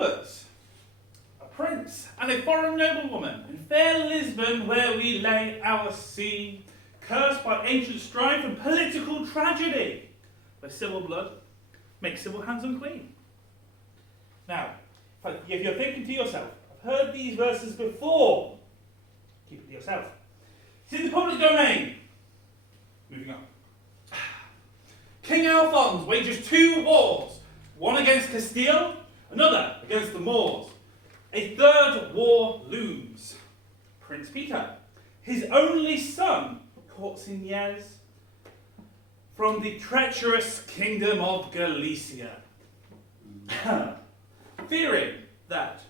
lovers, a prince and a foreign noblewoman, in fair Lisbon where we lay our sea, cursed by ancient strife and political tragedy, where civil blood makes civil hands unclean. Now, if you're thinking to yourself, I've heard these verses before, keep it to yourself. It's in the public domain. Moving on. King Alphonse wages 2 wars, one against Castile, another against the Moors. A third war looms. Prince Peter, his only son, courts Ignez from the treacherous kingdom of Galicia. Fearing that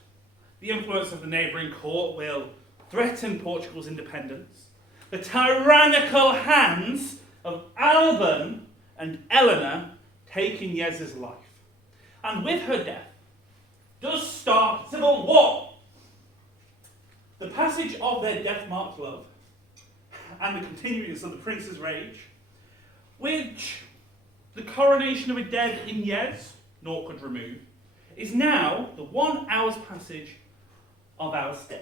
the influence of the neighbouring court will threaten Portugal's independence, the tyrannical hands of Alban and Eleanor take Ignez's life. And with her death does start civil war. The passage of their death-marked love and the continuance of the prince's rage, which the coronation of a dead Ignez, naught could remove, is now the 1 hour's passage of our stage.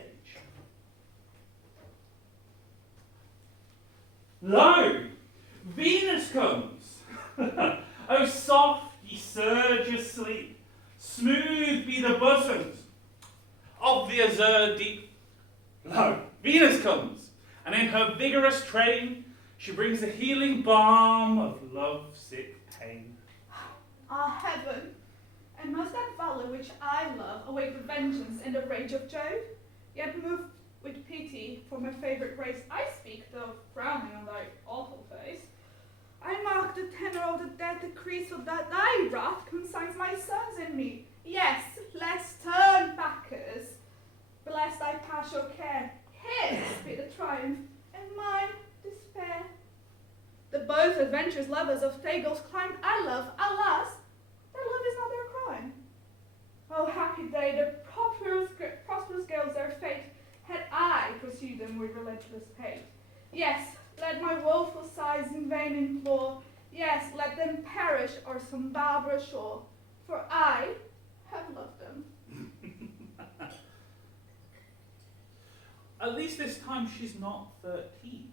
Lo, Venus comes. O soft ye surge of sleep, smooth be the bosoms of the azure deep. Lo, Venus comes, and in her vigorous train she brings the healing balm of love-sick pain. Ah, heaven, and must that valour which I love await the vengeance and the rage of Jove? Yet moved with pity for my favourite grace I speak, though frowning on thy awful face. I mark the tenor of the dead decree, so that thy wrath consigns my sons and me. Yes, let's turn Bacchus. Bless thy partial care. His be the triumph, and mine despair. The both adventurous lovers of Tagos climbed I love, alas, their love is not their crime. Oh, happy day, the prosperous girls their fate, had I pursued them with relentless hate. Yes, let my woeful sighs in vain implore. Yes, let them perish o'er some barbarous shore, for I have loved them. At least this time she's not 13.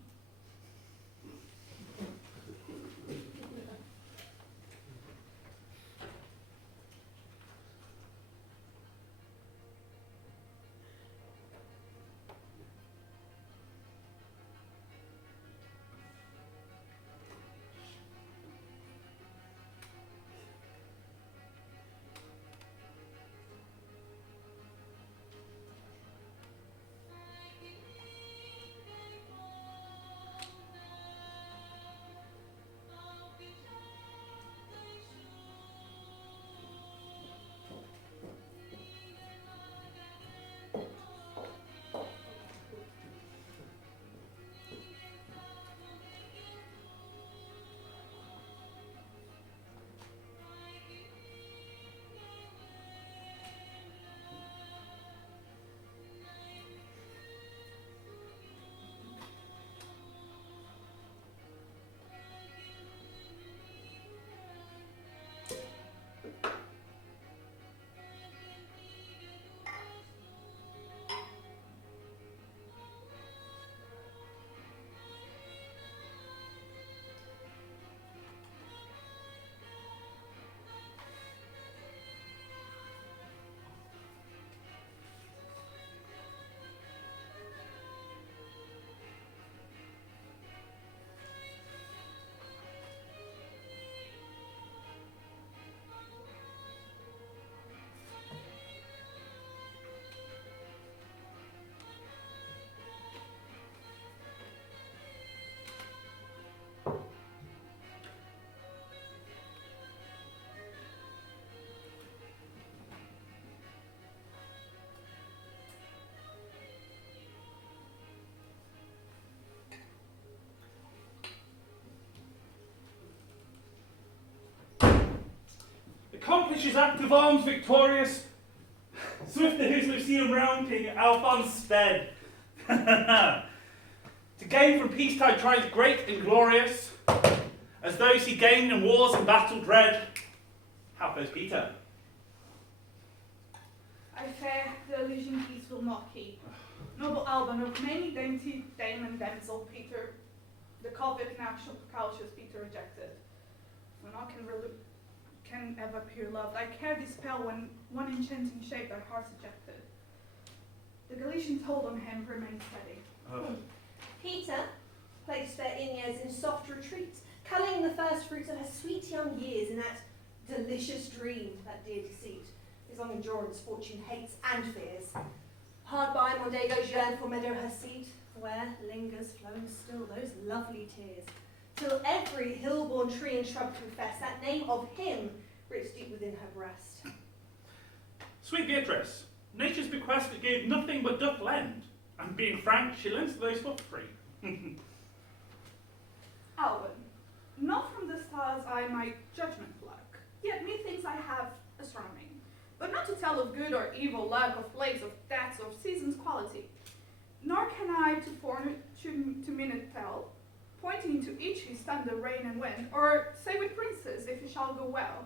Accomplishes act of arms victorious, swift to his Lucian realm King Alphonse sped. To gain from peacetide triumphs great and glorious, as those he gained in wars and battle dread. How goes Peter? I fear the Elysian peace will not keep. Noble Alban of many dainty dame and damsel, Peter, the covet natural cautious Peter rejected. When all can ever pure loved, I care dispel when one enchanting shape thy heart ejected. The Galician told on him remained steady. Peter placed fair Ignez in soft retreat, culling the first fruits of her sweet young years in that delicious dream that dear deceit, his long endurance, fortune, hates, and fears. Hard by Mondego's yearnful meadow her seat, where lingers flowing still those lovely tears, till every hill-born tree and shrub confess that name of him writ deep within her breast. Sweet Beatrice, nature's bequest it gave nothing but doth lend, and being frank, she lends to those for free. Alban, not from the stars I my judgment pluck, yet methinks I have astronomy, but not to tell of good or evil, luck of place, of deaths, of seasons' quality. Nor can I to fortune to minute tell, pointing to each his thunder, rain, and wind, or say with princes if it shall go well.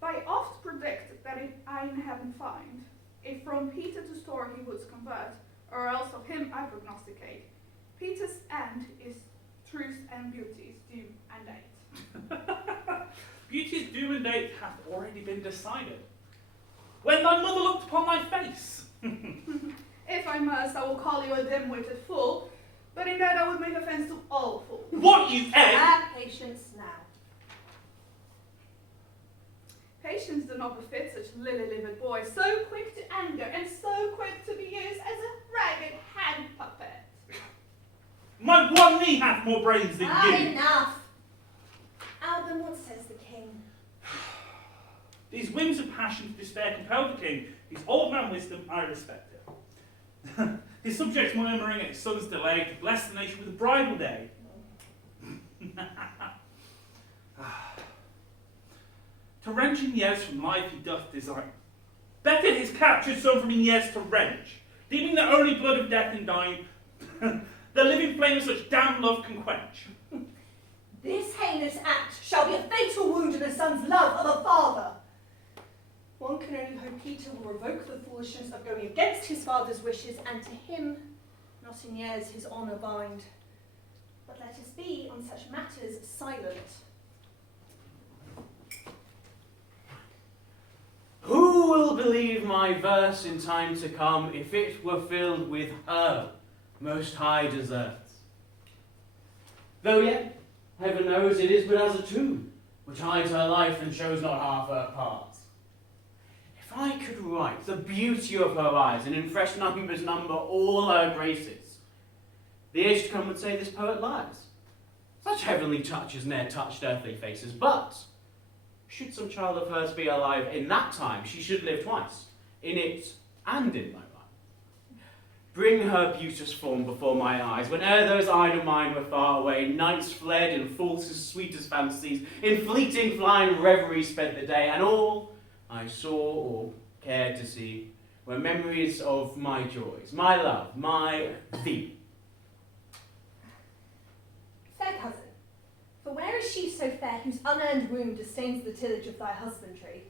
But I oft predict that if I in heaven find, if from Peter to store he would convert, or else of him I prognosticate, Peter's end is truth and beauty's doom and date. Beauty's doom and date hath already been decided. When thy mother looked upon thy face. If I must, I will call you a dim-witted fool, but in that I would make offense to all fools. What, you egg? Have patience now. Patience do not befit such lily-livered boys, so quick to anger and so quick to be used as a ragged hand puppet. My one knee hath more brains than you. Enough! Alban, what says the king? These whims of passion to despair compelled the king. His old man wisdom I respect it. His subjects murmuring at his son's delay to bless the nation with a bridal day. To wrench Ignez from life he doth design. Better his captured son from Ignez to wrench, deeming that only blood of death in dying the living flame of such damned love can quench. This heinous act shall be a fatal wound in a son's love of a father. One can only hope Peter will revoke the foolishness of going against his father's wishes, and to him, not Ignez, his honour bind. But let us be on such matters silent. Who will believe my verse in time to come if it were filled with her most high deserts? Though yet, heaven knows it is but as a tomb, which hides her life and shows not half her parts. If I could write the beauty of her eyes and in fresh numbers number all her graces, the age to come would say this poet lies. Such heavenly touches ne'er touched earthly faces, but should some child of hers be alive in that time, she should live twice, in it and in my rhyme. Bring her beauteous form before my eyes, whene'er those eyed of mine were far away, nights fled in false as sweet as fantasies, in fleeting flying reverie sped the day, and all I saw or cared to see were memories of my joys, my love, my thee. Fair cousin, for where is she so fair whose unearned womb disdains the tillage of thy husbandry?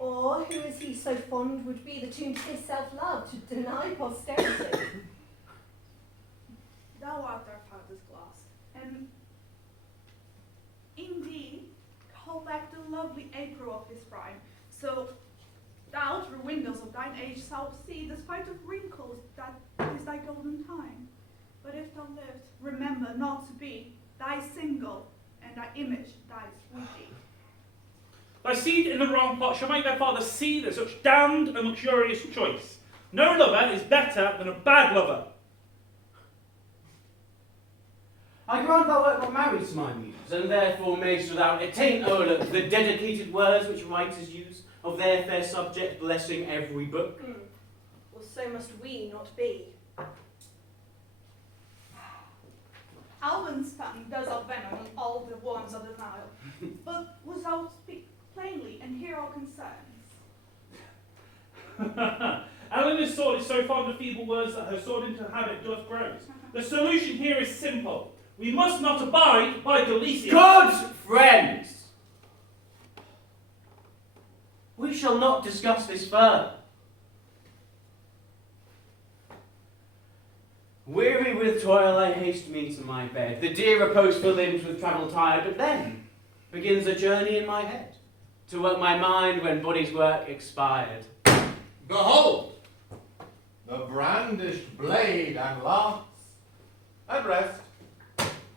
Or who is he so fond would be the tomb to his self-love, to deny posterity? Thou art our father's glass, and indeed call back the lovely April of his prime, so thou through windows of thine age shalt see, despite of wrinkles, that is thy golden time. But if thou livest, remember not to be thy single, and thy image thy sweetie. Thy seed in the wrong plot shall make thy father see that such damned and luxurious choice. No lover is better than a bad lover. I grant thou wert not married to my muse, and therefore mayst without attaint o'erlook the dedicated words which writers use of their fair subject, blessing every book. Or so must we not be. Alban's tongue does outvenom on all the worms of the Nile, but was thou speak plainly and hear our concerns. Eleanor's sword is so fond of feeble words that her sword into habit doth grow. The solution here is simple. We must not abide by Galician. Good friends! Which we shall not discuss this further. Weary with toil, I haste me to my bed. The dear repose for limbs with travel tired, but then begins a journey in my head, to work my mind when body's work expired. Behold, the brandished blade and lance at rest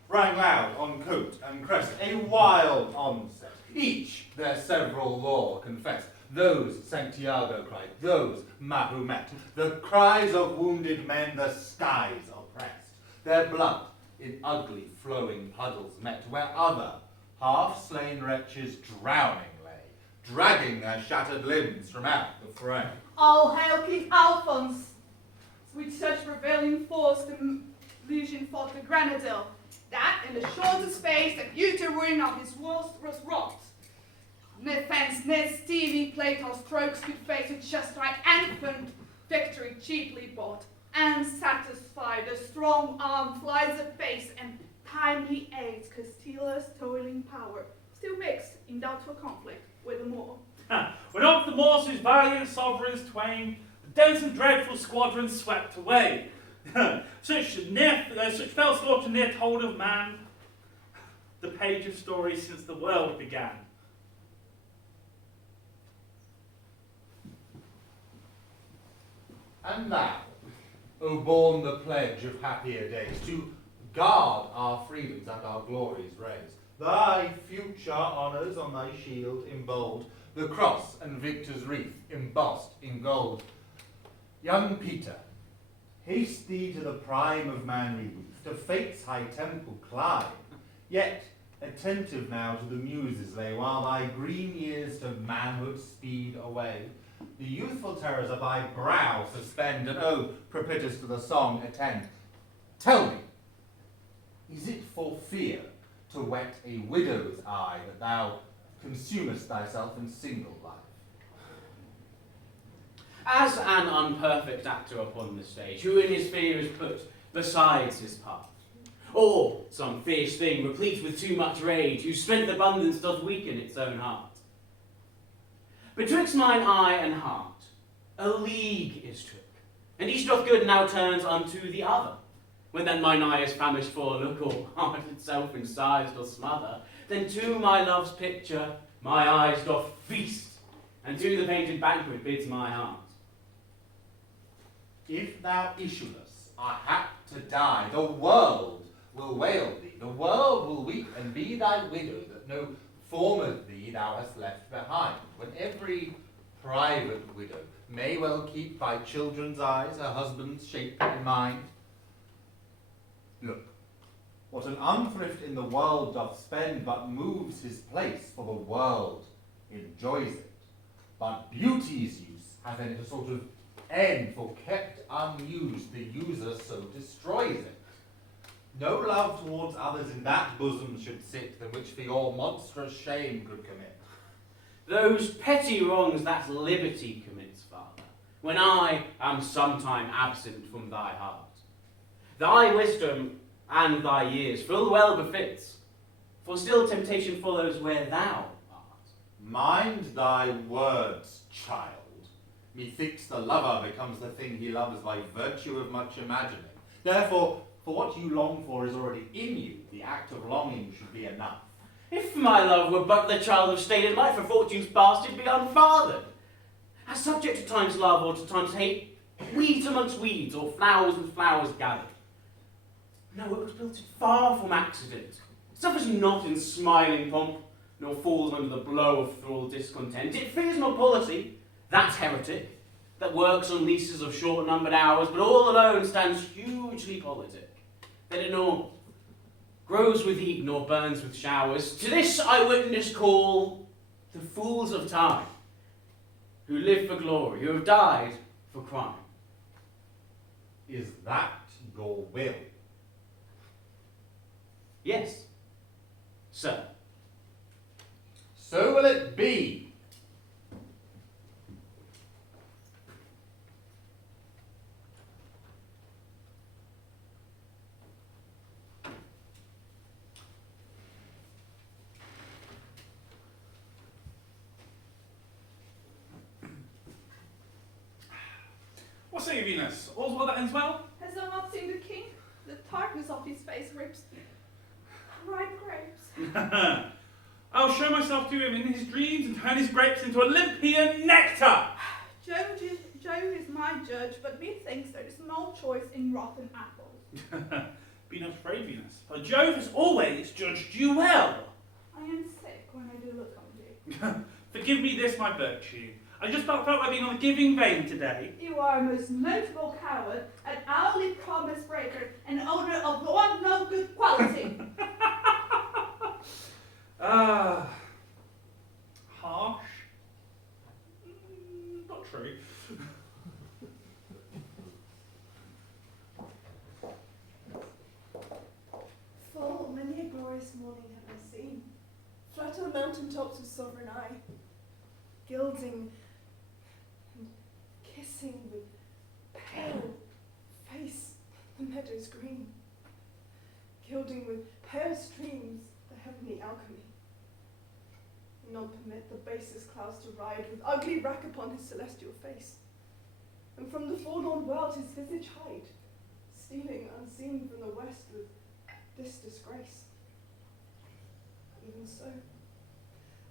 rang loud on coat and crest, a wild onset. Each their several law confessed. Those Santiago cried, those Mahomet. The cries of wounded men the skies oppressed. Their blood in ugly flowing puddles met, where other half-slain wretches drowning lay, dragging their shattered limbs from out the fray. All hail King Alphonse! With such prevailing force the legion fought the Grenadille, that in the shorter space that used the ruin of his walls was wrought. Ne fence, ne steely plate or strokes could face with just right anthem, victory cheaply bought, and satisfied the strong arm flies apace, and timely aids Castilla's toiling power, still mixed in doubtful conflict with the Moor. When off the Moors whose valiant sovereigns twain, the dense and dreadful squadrons swept away. such fell slaughter near told of man, the page of stories since the world began. And thou, O born the pledge of happier days, to guard our freedoms and our glories raise, thy future honours on thy shield in bold, the cross and victor's wreath embossed in gold. Young Peter, haste thee to the prime of manly youth, to fate's high temple climb, yet attentive now to the muses lay, while thy green years to manhood speed away. The youthful terrors of thy brow suspend, and oh, propitious to the song attend. Tell me, is it for fear to wet a widow's eye that thou consumest thyself in single life? As an unperfect actor upon the stage, who in his fear is put besides his part, or some fierce thing replete with too much rage, whose strength abundance doth weaken its own heart. Betwixt mine eye and heart a league is took, and each doth good now turns unto the other. When then mine eye is famished for a look, or heart itself in sighs doth smother, then to my love's picture my eyes doth feast, and to the painted banquet bids my heart. If thou issueless are happed to die, the world will wail thee, the world will weep, and be thy widow, that no form of thee thou hast left behind, when every private widow may well keep by children's eyes her husband's shape in mind. Look, what an unthrift in the world doth spend, but moves his place, for the world enjoys it. But beauty's use hath in it a sort of end, for kept unused, the user so destroys it. No love towards others in that bosom should sit, than which for your monstrous shame could commit. Those petty wrongs that liberty commits, Father, when I am sometime absent from thy heart. Thy wisdom and thy years full well befits, for still temptation follows where thou art. Mind thy words, child. Methinks the lover becomes the thing he loves by virtue of much imagining. Therefore, for what you long for is already in you, the act of longing should be enough. If my love were but the child of stated life, for fortune's past it'd be unfathered. As subject to time's love or to time's hate, weeds amongst weeds, or flowers with flowers gathered. No, it was built far from accident. It suffers not in smiling pomp, nor falls under the blow of thrall discontent. It fears no policy, that heretic, that works on leases of short-numbered hours, but all alone stands hugely politic. That it nor grows with heat nor burns with showers. To this I witness call the fools of time, who live for glory, who have died for crime. Is that your will? Yes, sir. So will it be. say, Venus? All's well that ends well? Has thou not seen the king? The tartness of his face rips ripe grapes. I'll show myself to him in his dreams and turn his grapes into Olympian nectar. Jove is my judge, but methinks there is no choice in rotten apples. Be not afraid, Venus, for Jove has always judged you well. I am sick when I do look on you. Forgive me this, my virtue. I just felt like being on the giving vein today. You are a most notable coward, an hourly promise breaker, and owner of one no good quality. Harsh? Not true. Full many a glorious morning have I seen, flat on mountain tops with sovereign eye, gilding and kissing with pale face the meadows green, gilding with pale streams the heavenly alchemy. None permit the basest clouds to ride with ugly rack upon his celestial face, and from the forlorn world his visage hide, stealing unseen from the west with this disgrace. Even so,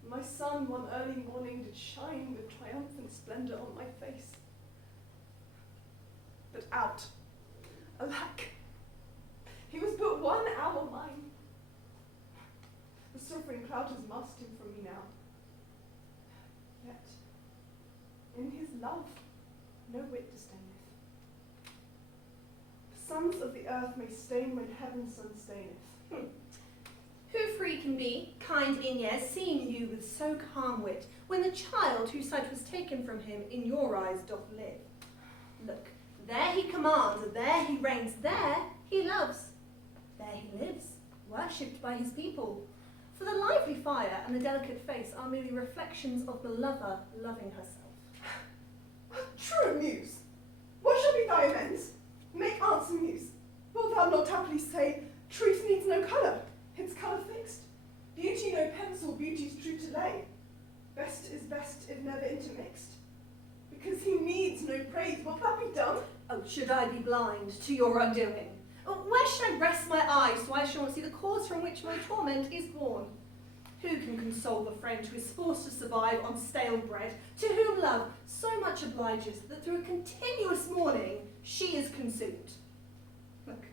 my sun one early morning did shine with triumphant splendor on my face. But out, alack, he was but 1 hour mine. The sovereign cloud has masked him from me now. Yet, in his love, no wit disdaineth. The sons of the earth may stain when heaven's sun staineth. Who free can be, kind Ignez, seeing you with so calm wit, when the child whose sight was taken from him in your eyes doth live? Look, there he commands, there he reigns, there he loves, there he lives, worshipped by his people. For the lively fire and the delicate face are merely reflections of the lover loving herself. True muse, what shall be thy amends? Make answer, muse. Wilt thou not happily say, truth needs no colour, its colour fixed? Beauty no pencil, beauty's true to lay. Best is best if never intermixed. Because he needs no praise, wilt that be done? Oh, should I be blind to your undoing? Where should I rest my eyes so I shall not see the cause from which my torment is born? Who can console the friend who is forced to survive on stale bread, to whom love so much obliges that through a continuous mourning she is consumed? Look,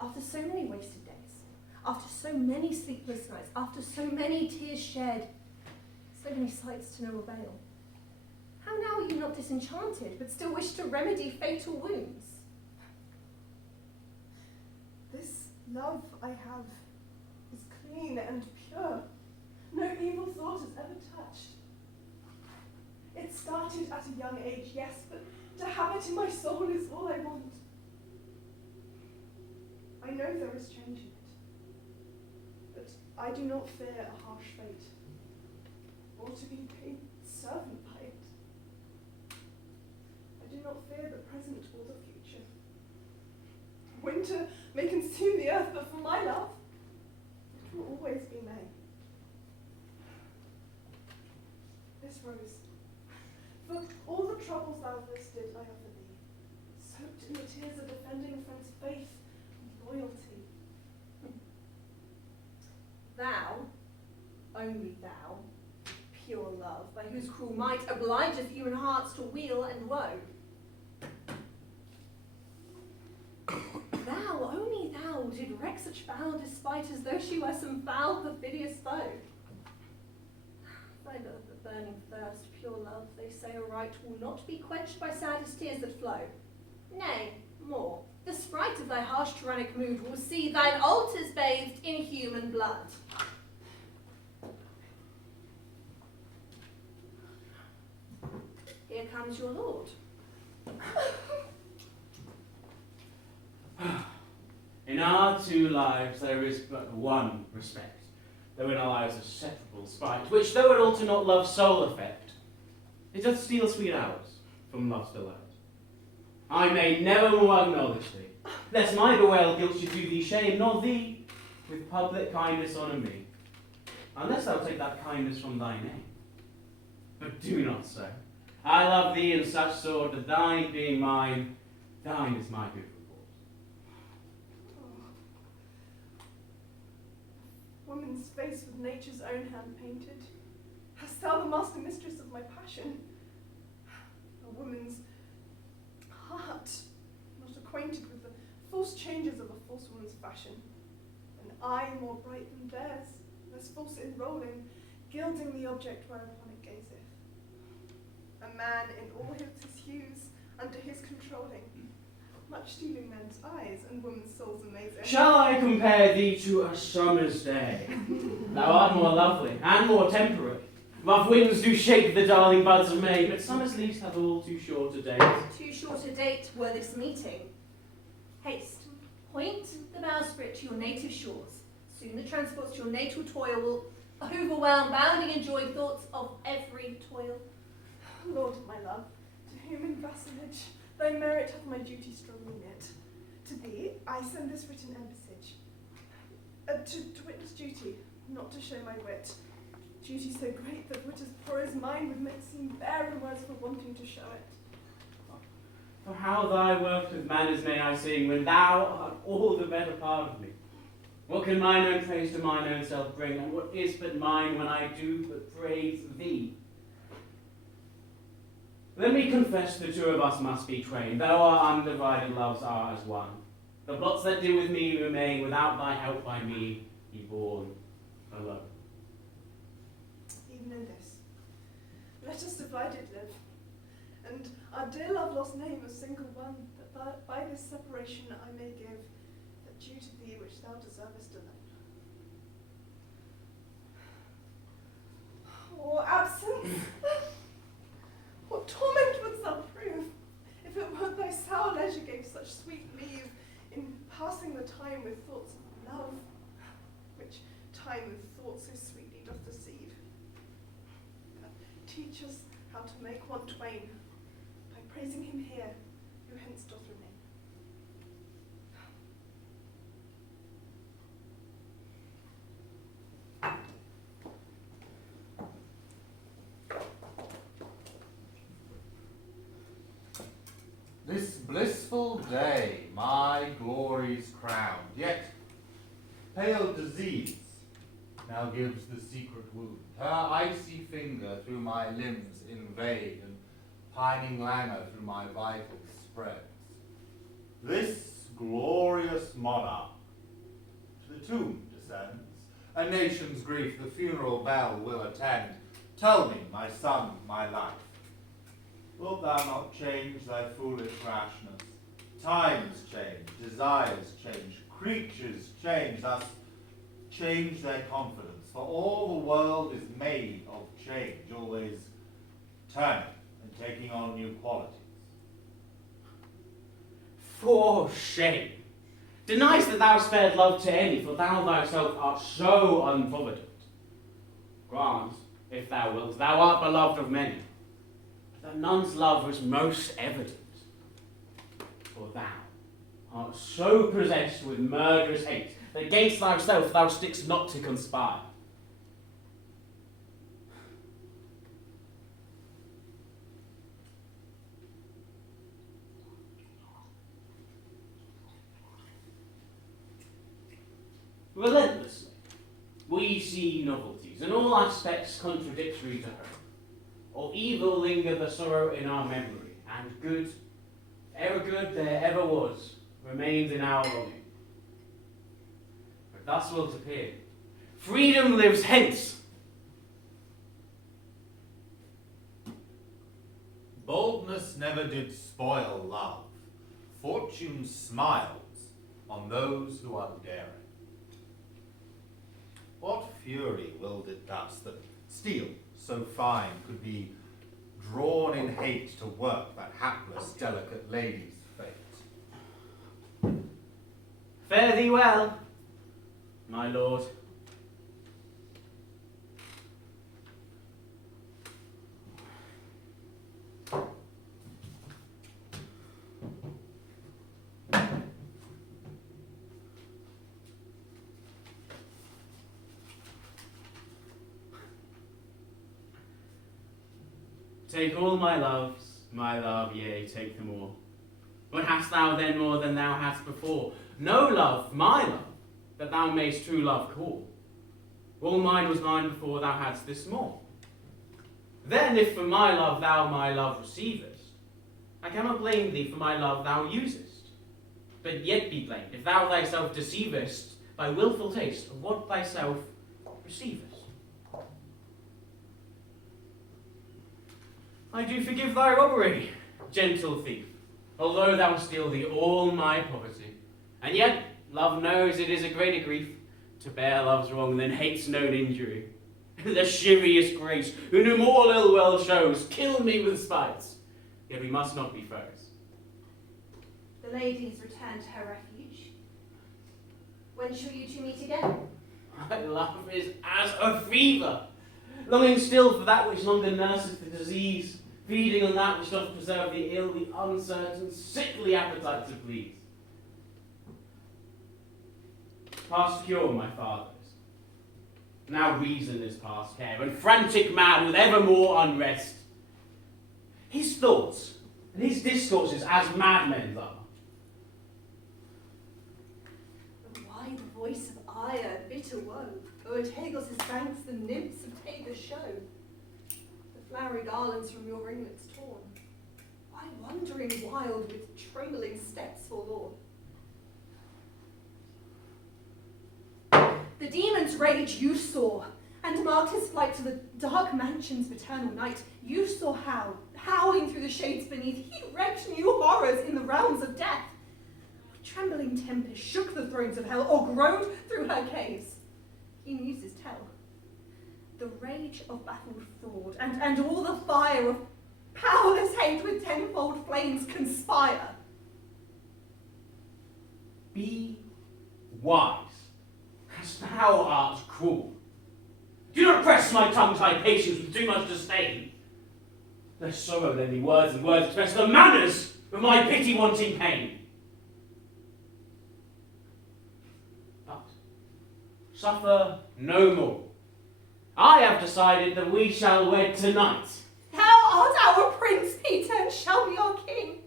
after so many wasted days, after so many sleepless nights, after so many tears shed, so many sights to no avail, how now are you not disenchanted, but still wish to remedy fatal wounds? This love I have is clean and pure. No evil thought has ever touched. It started at a young age, yes, but to have it in my soul is all I want. I know there is change in it, but I do not fear a harsh fate, or to be paid servant by it. I do not fear the present or the future. Winter may consume the earth, but for my love, it will always be May. This rose, for all the troubles thou listed, I offer thee, soaked in the tears of defending a friend's faith and loyalty. Thou, only thou, pure love, by whose cruel might obligeth human hearts to weal and woe. Thou, only thou, did wreak such foul despite as though she were some foul perfidious foe. Thy love, the burning thirst, pure love, they say aright, will not be quenched by saddest tears that flow. Nay, more, the sprite of thy harsh tyrannic mood will see thine altars bathed in human blood. Here comes your lord. In our two lives there is but one respect, though in our lives a separable spite, which though it alter not love's sole effect, it doth steal sweet hours from love's delight. I may never more acknowledge thee, lest my bewailed guilt should do thee shame, nor thee with public kindness honour me, unless thou take that kindness from thy name. But do not so, I love thee in such sort that thine being mine, thine is my good report. Woman's face with nature's own hand painted. Hast thou the master mistress of my passion? A woman's heart, not acquainted with the false changes of a false woman's fashion. An eye more bright than theirs, less false enrolling, gilding the object whereupon it gazeth. A man in all his hues, under his controlling, much stealing men's eyes and women's souls amazing. Shall I compare thee to a summer's day? Thou art more lovely and more temperate. Rough winds do shake the darling buds of May, but summer's leaves have all too short a date. Too short a date were this meeting. Haste, point the bowsprit to your native shores. Soon the transports to your natal toil will overwhelm, bounding in joy, thoughts of every toil. Lord, my love, to whom in vassalage thy merit hath my duty strongly knit. To thee I send this written embassage, to witness duty, not to show my wit. Duty so great that wit as poor as mine would make seem barren words for wanting to show it. For how thy worth with manners may I sing, when thou art all the better part of me? What can mine own praise to mine own self bring, and what is but mine when I do but praise thee? Let me confess the two of us must be twain, though our undivided loves are as one. The blots that deal with me remain, without thy help by me be borne alone. Even in this, let us divided live, and our dear love lost name a single one, that by this separation I may give that due to thee which thou deservest alone. Or absence, what torment wouldst thou prove, if it were thy sour leisure gave such sweet leave in passing the time with thoughts of love, which time and thought so sweetly doth deceive. Teach us how to make one twain, by praising him here, who hence doth remain. This blissful day my glories crowned, yet pale disease now gives the secret wound. Her icy finger through my limbs invade, and pining languor through my vitals spreads. This glorious monarch to the tomb descends, a nation's grief the funeral bell will attend. Tell me, my son, my life, wilt thou not change thy foolish rashness? Times change, desires change, creatures change, thus change their confidence. For all the world is made of change, always turning and taking on new qualities. For shame! Deniest that thou spared love to any, for thou thyself art so unprovident. Grant, if thou wilt, thou art beloved of many, but that none's love was most evident. For thou art so possessed with murderous hate, that against thyself thou stickst not to conspire. Relentlessly, we see novelties, in all aspects contradictory to her. Of evil linger the sorrow in our memory, and good, ever good there ever was, remains in our longing. But thus will it appear, freedom lives hence. Boldness never did spoil love. Fortune smiles on those who are daring. What fury willed it thus, that steel so fine could be drawn in hate to work that hapless, delicate lady's fate? Fare thee well, my lord. Take all my loves, my love, yea, take them all. What hast thou then more than thou hadst before? No love, my love, that thou mayst true love call. All mine was mine before thou hadst this more. Then if for my love receivest, I cannot blame thee for my love thou usest, but yet be blamed if thou thyself deceivest by wilful taste of what thyself receivest. I do forgive thy robbery, gentle thief, although thou steal thee all my poverty. And yet love knows it is a greater grief to bear love's wrong than hate's known injury. The chivious grace, who no more ill well shows, kill me with spite, yet we must not be foes. The ladies return to her refuge. When shall you two meet again? My love is as a fever, longing still for that which longer nurses the disease, feeding on that which doth preserve the ill, the uncertain, sickly appetite to please. Past cure, my fathers. Now reason is past care, and frantic mad with ever more unrest. His thoughts and his discourses as madmen's are. But why the voice of ire, bitter woe? O'er Tagos' banks the nymphs of Tagus show. The flowery garlands from your ringlets torn. Why wandering wild with trembling steps forlorn? The demon's rage you saw, and marked his flight to the dark mansion's paternal night. You saw how, howling through the shades beneath, he wreaked new horrors in the realms of death. What trembling tempest shook the thrones of hell, or groaned through her caves? Keen muses tell. The rage of baffled fraud, and all the fire of powerless hate with tenfold flames conspire. Be wise, as thou art cruel. Do not press my tongue-tied patience with too much disdain. Less sorrow than be words, and words express the manners of my pity-wanting pain. But suffer no more. I have decided that we shall wed tonight. Thou art our prince, Peter, and shall be our king.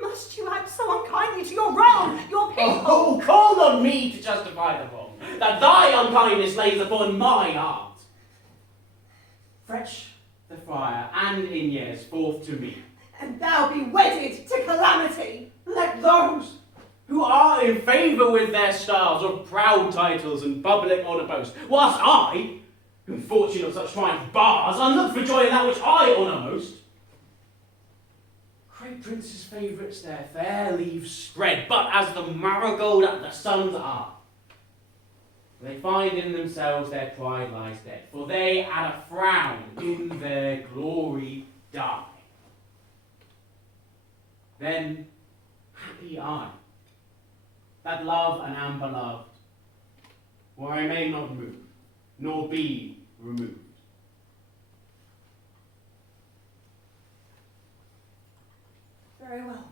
Must you act so unkindly to your realm, your people? Oh, call not me to justify the wrong, that thy unkindness lays upon my heart. Fetch the friar and Ignez forth to me. And thou be wedded to calamity. Let those who are in favour with their stars of proud titles and public honour boast, whilst I, whom fortune of such triumph bars, unlook for joy in that which I honour most. Great princes' favourites their fair leaves spread, but as the marigold at the sun's eye, they find in themselves their pride lies dead, for they at a frown in their glory die. Then happy I, that love and am beloved, where I may not move, nor be removed. Very well.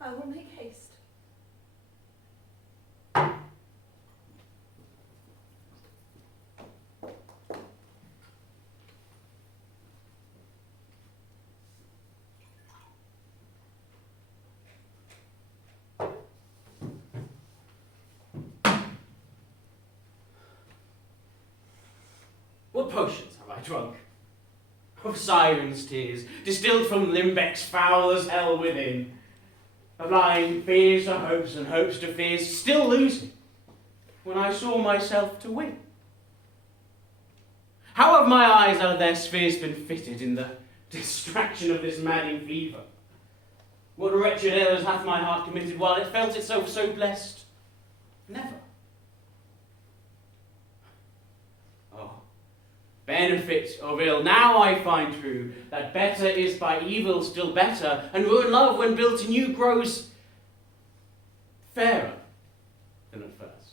I will make haste. What potions have I drunk? Of sirens' tears, distilled from limbecks foul as hell within. Applying fears to hopes and hopes to fears, still losing, when I saw myself to win. How have my eyes out of their spheres been fitted in the distraction of this madding fever? What wretched errors hath my heart committed while it felt itself so blessed? Never. Benefit of ill, now I find true, that better is by evil still better, and ruined love when built anew grows fairer than at first,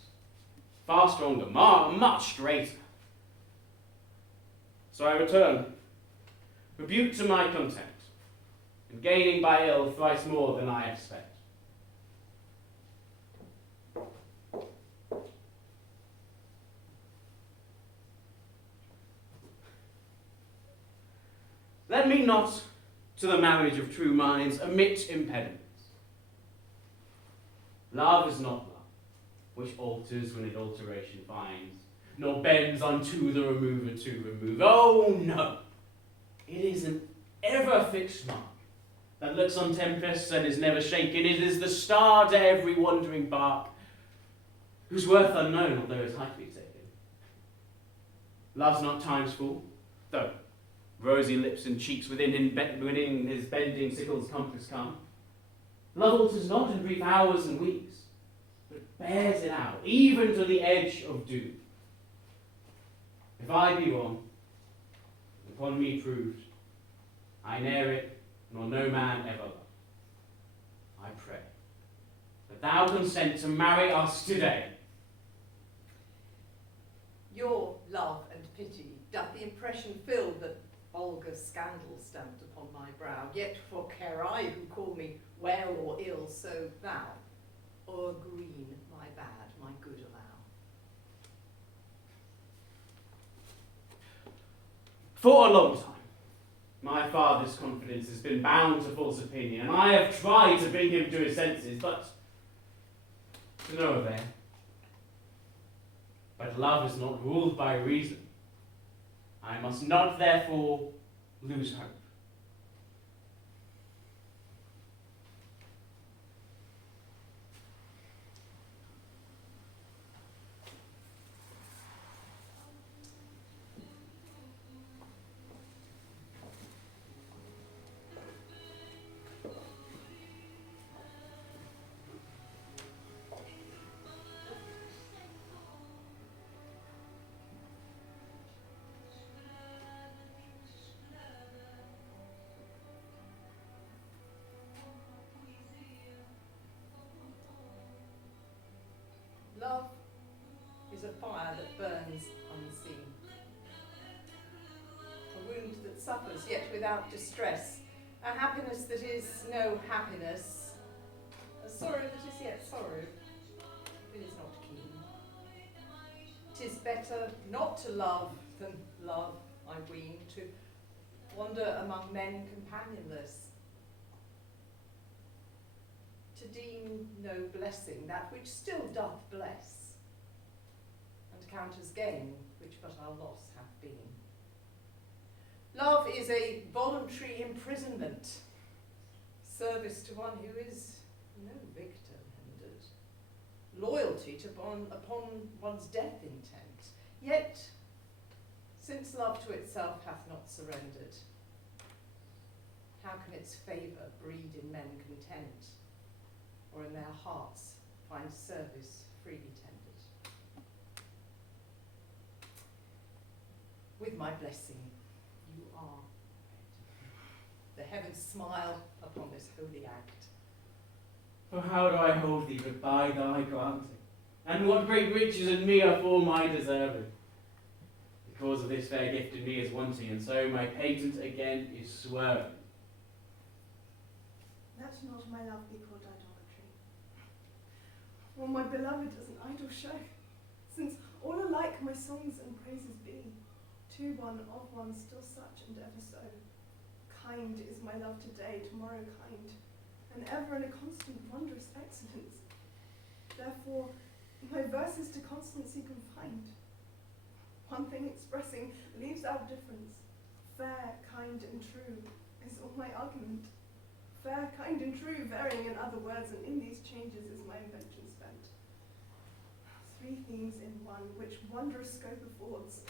far stronger, much straighter. So I return, rebuked to my content, and gaining by ill thrice more than I expect. Let me not, to the marriage of true minds, omit impediments. Love is not love, which alters when it alteration finds, nor bends unto the remover to remove. Oh no! It is an ever-fixed mark that looks on tempests and is never shaken. It is the star to every wandering bark, whose worth unknown, although it's highly taken. Love's not time's fool, though rosy lips and cheeks within his bending sickle's compass come. Love alters not in brief hours and weeks, but bears it out, even to the edge of doom. If I be wrong, upon me proved, I ne'er it, nor no man ever loved. I pray that thou consent to marry us today. Your love and pity doth the impression fill that vulgar scandal stamped upon my brow. Yet for care I who call me well or ill, so thou, o'er green my bad, my good allow. For a long time, my father's confidence has been bound to false opinion, and I have tried to bring him to his senses, but to no avail. But love is not ruled by reason. I must not, therefore, lose hope. Love is a fire that burns unseen, a wound that suffers yet without distress, a happiness that is no happiness, a sorrow that is yet sorrow, if it is not keen. 'Tis better not to love than love, I ween, to wander among men companionless, to deem no blessing that which still doth bless, and count as gain which but our loss hath been. Love is a voluntary imprisonment, service to one who is no victor hindered, loyalty to upon one's death intent. Yet, since love to itself hath not surrendered, how can its favour breed in men content, or in their hearts find service freely tendered? With my blessing, you are wed. The heavens smile upon this holy act. For how do I hold thee but by thy granting? And what great riches in me are for my deserving? The cause of this fair gift in me is wanting, and so my patent again is swerving. Let not my love be called idolatry, or my beloved as an idol show, since all alike my songs and praises be, to one of one still such and ever so. Kind is my love today, tomorrow kind, and ever in a constant wondrous excellence. Therefore my verses to constancy confined, one thing expressing leaves out difference. Fair, kind, and true is all my argument. Fair, kind, and true, varying in other words, and in these changes is my invention spent. Three themes in one, which wondrous scope affords.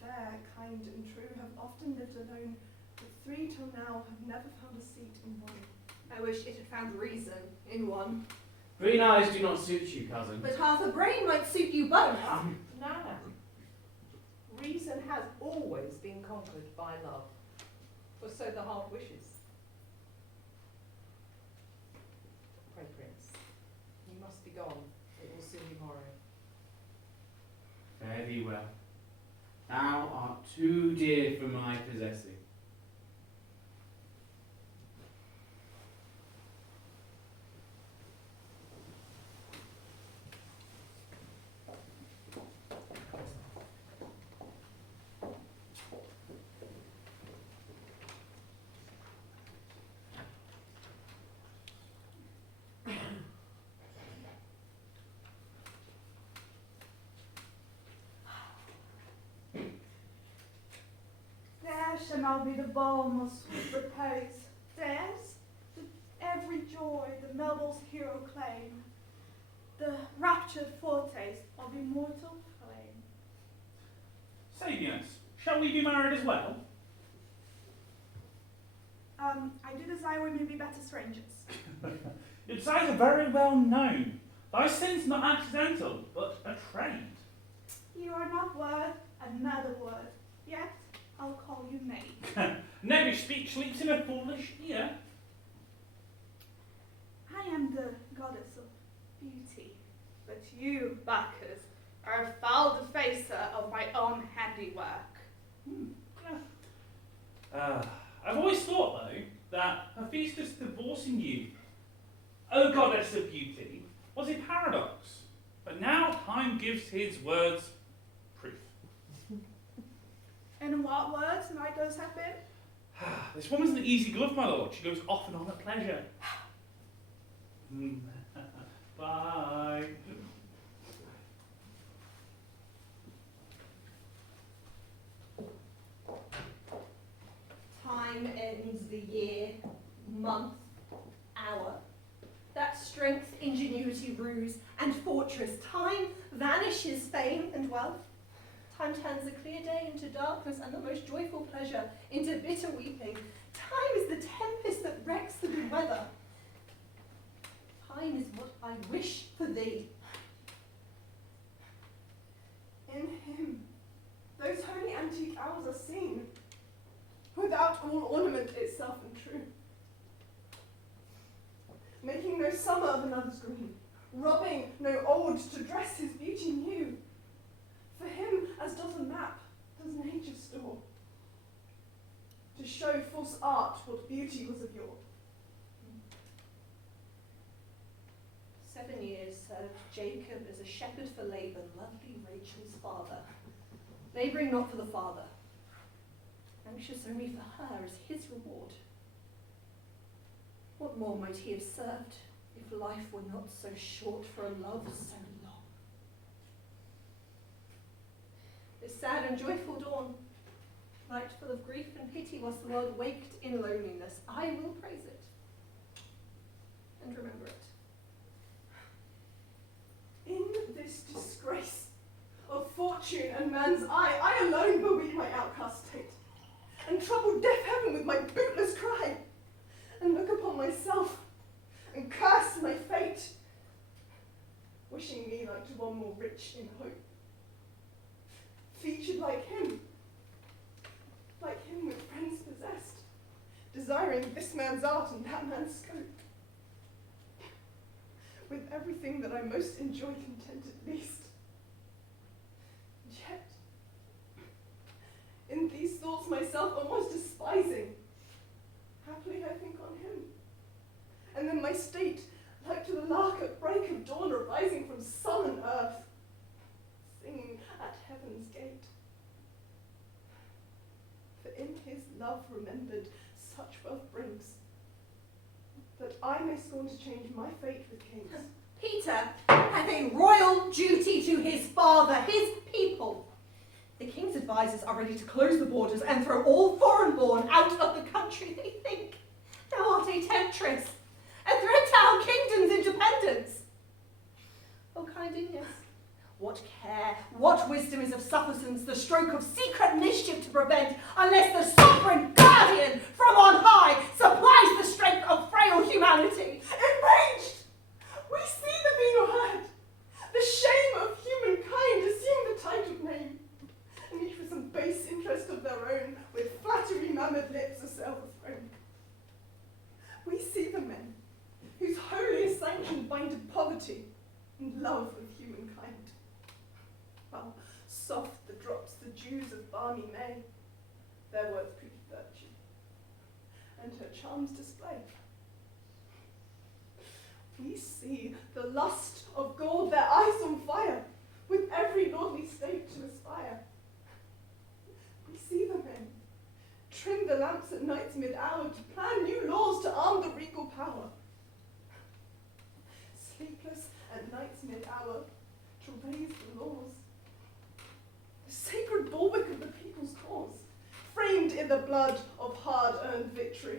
Fair, kind, and true have often lived alone, but three till now have never found a seat in one. I wish it had found reason in one. Green eyes do not suit you, cousin. But half a brain might suit you both. No. Reason has always been conquered by love, for so the heart wishes. Pray, Prince, you must be gone. It will soon be morrow. Fare thee well. Thou art too dear for my possessing. shall now be the balm of sweet repose. Theirs, every joy the noble's hero claim, the raptured foretaste of immortal flame. Say, Ignez, shall we be married as well? I do desire we may be better strangers. Your desires are very well known. Thy sin's not accidental, but a trade. You are not worth another word, yet I'll call you maid. Never speech leaps in a foolish ear. I am the goddess of beauty, but you, Bacchus, are a foul defacer of my own handiwork. I've always thought, though, that Hephaestus divorcing you, O goddess of beauty, was a paradox. But now time gives his words proof. And what words might those have been? This woman's an easy glove, my lord. She goes off and on at pleasure. Bye. Time ends the year, month, hour. That strength, ingenuity, ruse, and fortress. Time vanishes fame and wealth. Time turns the clear day into darkness and the most joyful pleasure into bitter weeping. Time is the tempest that wrecks the good weather. Time is what I wish for thee. In him, those holy antique hours are seen, without all ornament itself and true, making no summer of another's green, robbing no old to dress his beauty new. For him, as does a map, does nature store, to show false art what beauty was of yore. 7 years served Jacob as a shepherd for Laban, lovely Rachel's father, labouring not for the father, anxious only for her as his reward. What more might he have served if life were not so short for a love so long? This sad and joyful dawn, light full of grief and pity, whilst the world waked in loneliness, I will praise it and remember it. In this disgrace of fortune and man's eye, I alone beweed my outcast state, and trouble deaf heaven with my bootless cry, and look upon myself, and curse my fate, wishing me like to one more rich in hope, featured like him with friends possessed, desiring this man's art and that man's scope, with everything that I most enjoy content at least. Yet, in these thoughts myself almost despising, happily I think on him, and then my state, like to the lark at break of dawn arising from sun and earth, singing at heaven's gate. For in his love remembered such wealth brings, that I may scorn to change my fate with kings. Peter hath a royal duty to his father, his people. The king's advisers are ready to close the borders and throw all foreign-born out of the country. They think thou art a temptress, and threat our kingdom's independence. O kind Ignez, what care, what wisdom is of sufficence the stroke of secret mischief to prevent, unless the sovereign guardian from on high supplies the strength of frail humanity? Enraged! We see the venal herd, the shame of humankind assume the titled name, and each with some base interest of their own, with flattery mammoth lips assail the throne. We see the men whose holiest sanction binded poverty and love of humankind, while soft the drops the dews of balmy May, their worth proved virtue, and her charms display. We see the lust of gold, their eyes on fire, with every lordly state to aspire. We see the men trim the lamps at night's mid-hour to plan new laws to arm the regal power. Sleepless at night's mid-hour to raise the laws, the sacred bulwark of the people's cause, framed in hear the blood of hard-earned victory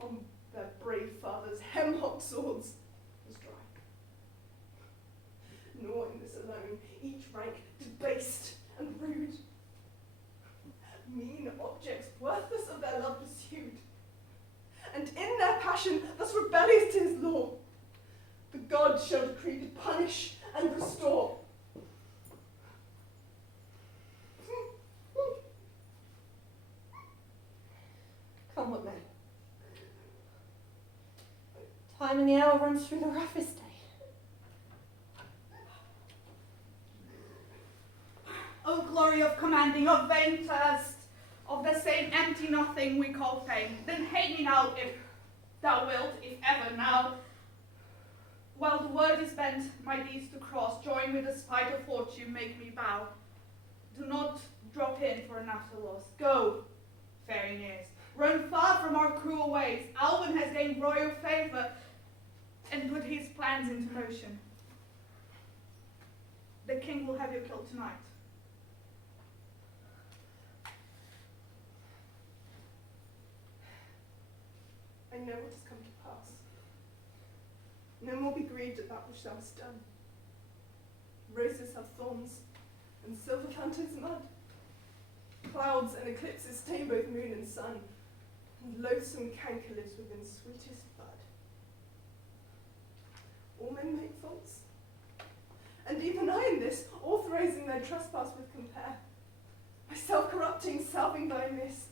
on their brave fathers' hem-hocked swords was dry. Nor in this alone, each rank debased and rude. Mean objects, worthless of their love pursued, and in their passion, thus rebellious to his law, the gods shall decree to punish and restore. Come what may. Time and the hour runs through the roughest day. O glory of commanding, of vain thirst, of the same empty nothing we call fame, then hate me now if thou wilt, if ever now. While the word is bent, my deeds to cross, join with the spite of fortune, make me bow. Do not drop in for an after loss. Go, fair Ignez, run far from our cruel ways. Alban has gained royal favor and put his plans into motion. The king will have you killed tonight. I know what has come to pass. No more be grieved at that which thou hast done. Roses have thorns, and silver fountains mud. Clouds and eclipses stain both moon and sun, and loathsome canker lives within sweetest bud. All men make faults, and even I in this, authorizing their trespass with compare, myself corrupting, salving thy miss,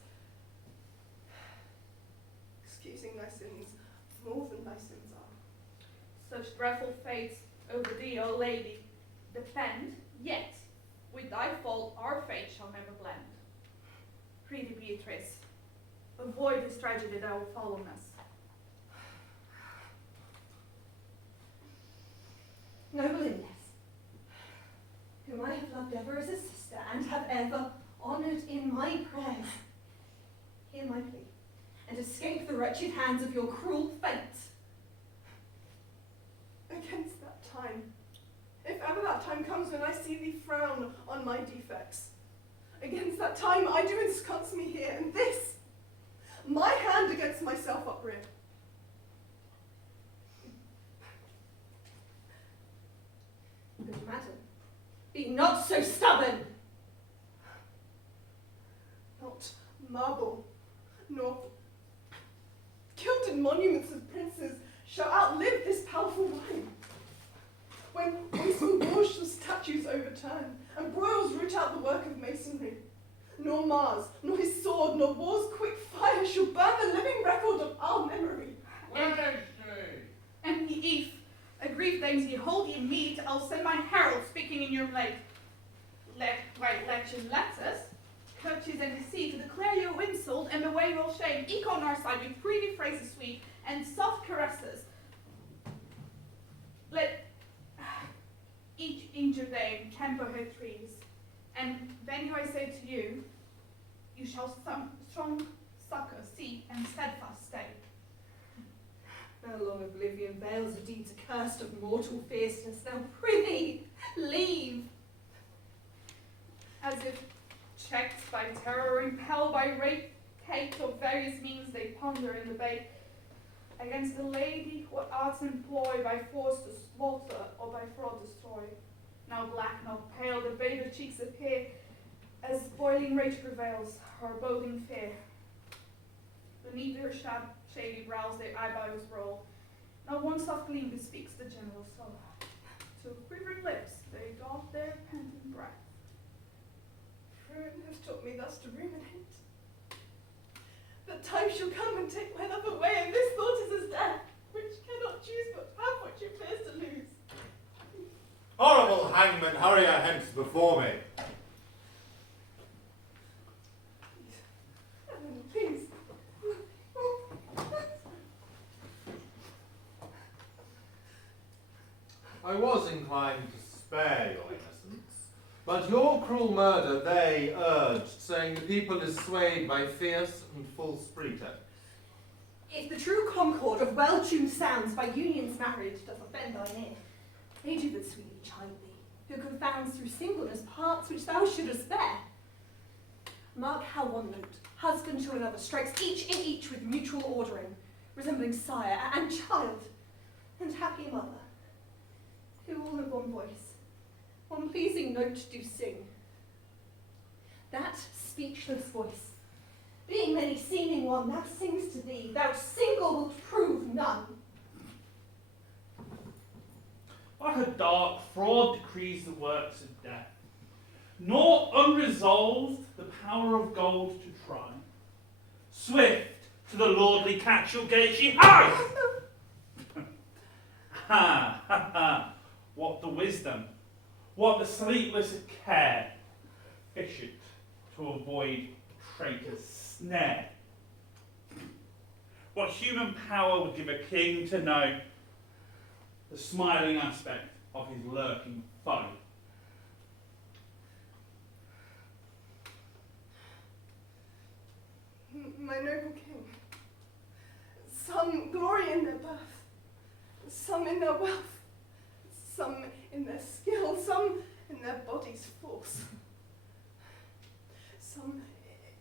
excusing thy sins more than thy sins are. Such dreadful fates over thee, O lady, depend, yet with thy fault our fate shall never blend. Prithee, Beatrice, avoid this tragedy that will follow us. Noble Ignez, whom I have loved ever as a sister and have ever honoured in my prayers, hear my plea, and escape the wretched hands of your cruel fate. Against that time, if ever that time comes when I see thee frown on my defects, against that time I do ensconce me here, and this, my hand against myself uprear. Good madam, be not so stubborn. Not marble, nor gilded monuments of princes shall outlive this powerful wine. When wasteful wars shall statues overturn, and broils root out the work of masonry, nor Mars, nor his sword, nor war's quick fire shall burn the living record of our memory. And if a grief things ye hold ye meet, I'll send my herald speaking in your legend letters, courteous and deceit, to declare your insult and beware your shame, eke on our side with pretty phrases sweet and soft caresses. Let each injured dame temper her trees, and then I say to you, you shall strong succor see and steadfast stay. No long oblivion veils the deeds accursed of mortal fierceness. Now prithee, leave. As if checked by terror, impelled by rape, hate of various means, they ponder in debate against the lady what arts employ by force to slaughter or by fraud destroy. Now black, now pale, the bathed cheeks appear as boiling rage prevails, her boding fear. Beneath their shady brows their eyebrows roll. Now one soft gleam bespeaks the general soul. To quivering lips they doff their panting breath. Prudence has taught me thus to ruminate. That time shall come and take my love away, and this thought is as death, which cannot choose but have what you fears to lose. Horrible hangman, hurry hence before me. Please. I was inclined to spare your innocence, but your cruel murder they urged, saying the people is swayed by fierce and false pretext. If the true concord of well-tuned sounds by union's marriage doth offend thine ear, they do but sweetly chide thee, who confounds through singleness parts which thou shouldest bear. Mark how one note, husband to another, strikes each in each with mutual ordering, resembling sire and child, and happy mother, who all of one voice, one pleasing note do sing. That speechless voice, being many seeming one, now sings to thee, thou single wilt prove none. Like a dark fraud decrees the works of death, nor unresolved the power of gold to try. Swift to the lordly catch your gate she has! Ha, ha, ha. What the wisdom, what the sleepless care, fish it to avoid traitor's snare. What human power would give a king to know the smiling aspect of his lurking foe? My noble king, some glory in their birth, some in their wealth, some in their skill, some in their body's force, some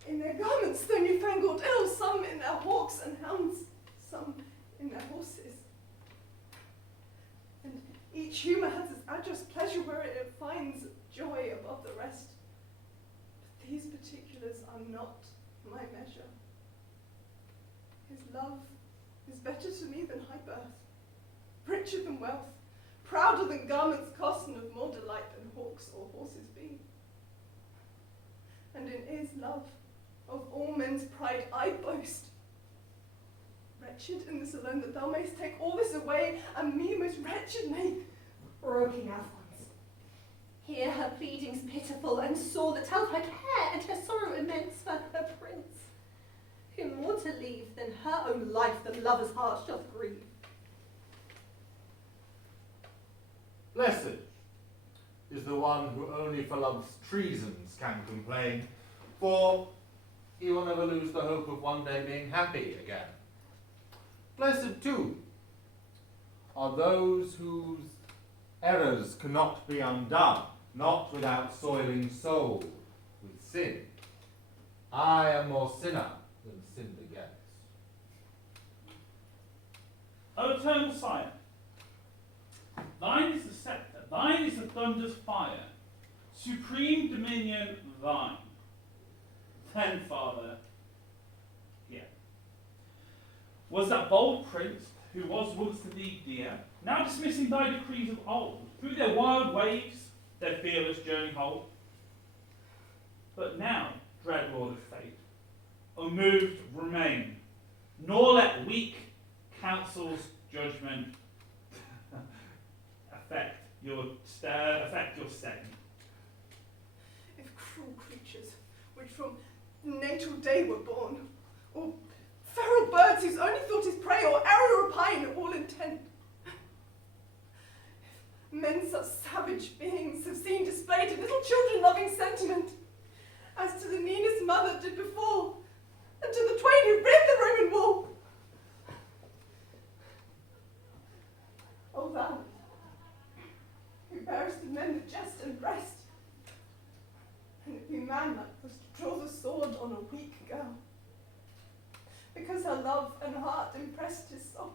in their garments, their newfangled ill, some in their hawks and hounds, some in their horses. And each humour has its adjust pleasure where it finds joy above the rest. But these particulars are not my measure. His love is better to me than high birth, richer than wealth, prouder than garments cost, and of more delight than hawks or horses be. And in his love, of all men's pride I boast. Wretched in this alone, that thou mayst take all this away, and me most wretched make. Broken Alphonse, hear her pleadings pitiful and sore, that tell her care and her sorrow immense for her prince, who more to leave than her own life the lover's heart doth grieve. Blessed is the one who only for love's treasons can complain, for he will never lose the hope of one day being happy again. Blessed, too, are those whose errors cannot be undone, not without soiling soul with sin. I am more sinner than sin begets. O eternal sire, thine is the sceptre, thine is the thunder's fire, supreme dominion thine. Then, Father, yeah, was that bold prince who was once to thee dear, now dismissing thy decrees of old, through their wild waves their fearless journey hold? But now, dread Lord of fate, unmoved remain, nor let weak counsel's judgment affect your saying. If cruel creatures, which from natal day were born, or feral birds whose only thought is prey, or arrow repine, all intent. If men such savage beings have seen displayed a little children loving sentiment, as to the meanest mother did before, and to the twain who rid the Roman wall. O thou, who bearest in men the jest and breast, and it be manlike was to draw the sword on a weak girl, because her love and heart impressed his soul.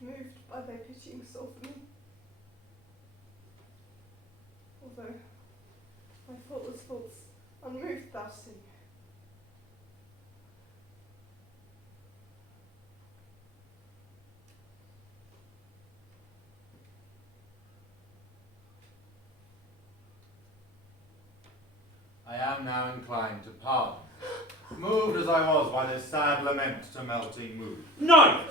Moved by thy pitying soul for me, although my faultless faults unmoved thou see. I am now inclined to pardon, moved as I was by this sad lament to melting mood. No!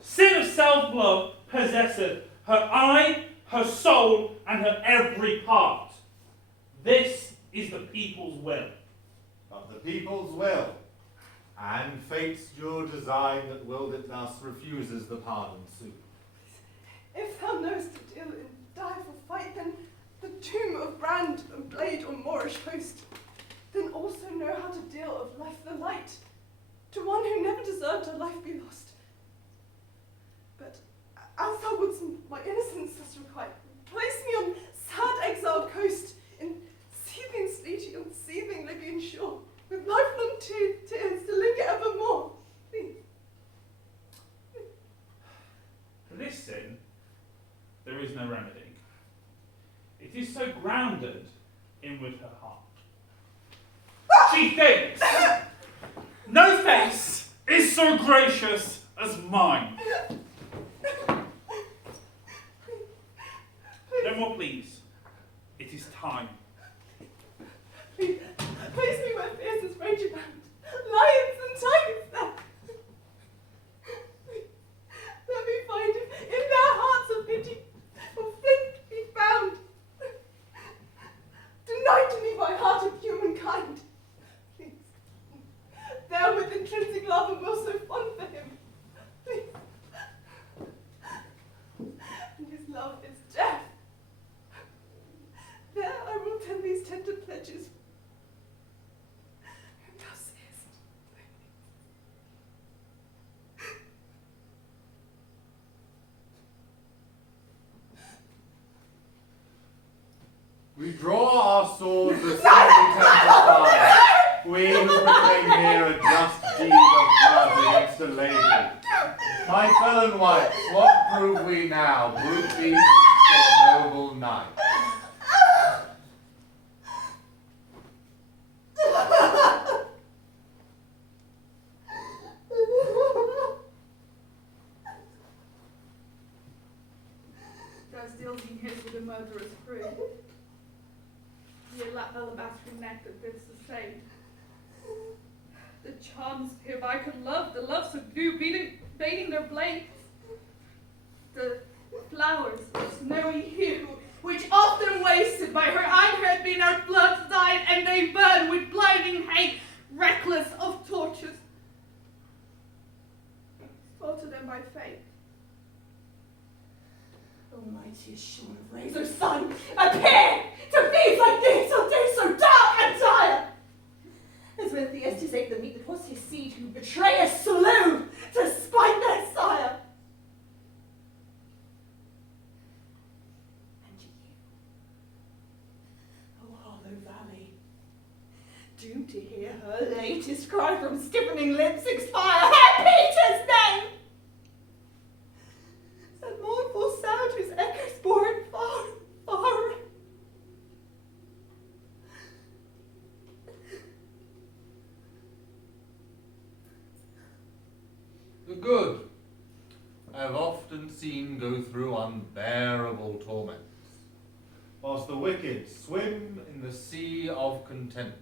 Sin of self-love possesseth her eye, her soul, and her every part. This is the people's will. But the people's will, and fate's due design that willed it thus, refuses the pardon suit. If thou knowest to deal in direful fight, then the tomb of brand and blade or Moorish host, then also know how to deal of life the light, to one who never deserved her life be lost. But as thou wouldst my innocence thus requite, place me on sad exiled in with her heart. She thinks, no face is so gracious as mine. No more please. It is time. Please, place me where fiercest rage abound, lions and tigers there. Let me find in their hearts of pity, of flint be found. Denied to me by heart of humankind. Please, there with intrinsic love and will so fond for him. Please. And his love is death. There I will tend these tender pledges. And thus is. We draw our swords as templars. We who proclaim here a just deed of blood against a lady. My felon wights, what prove we now? Brute beast or noble knight? Thou still being hit with a murderous crew. The alabaster neck that did sustain. The charms hereby could love, the love subdue, baiting their blades. The flowers of snowy hue, which often wasted by her iron had been our blood dyed, and they burn with blinding hate, reckless of tortures. Sold to them by fate. Almighty is shorn of rays, O sun, appear to thieves like this on days so dark and dire. As when Thyestes ate the meat that was his seed, who betrayers slew to spite their sire. And you, O hollow valley, doomed to hear her latest cry from stiffening lips expire, her Peter's name! That mournful sound whose echoes bore it far, far. The good I have often seen go through unbearable torments, whilst the wicked swim in the sea of contentment.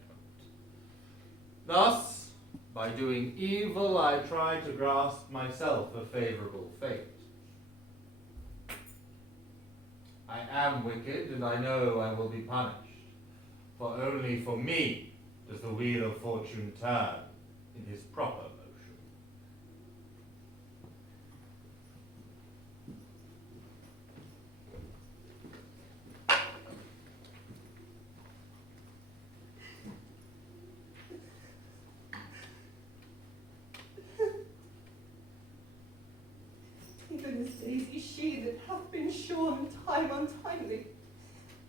Thus, by doing evil, I try to grasp myself a favorable fate. I am wicked, and I know I will be punished, for only for me does the wheel of fortune turn in his proper motion. Even as daisy she that hath been shorn time untimely,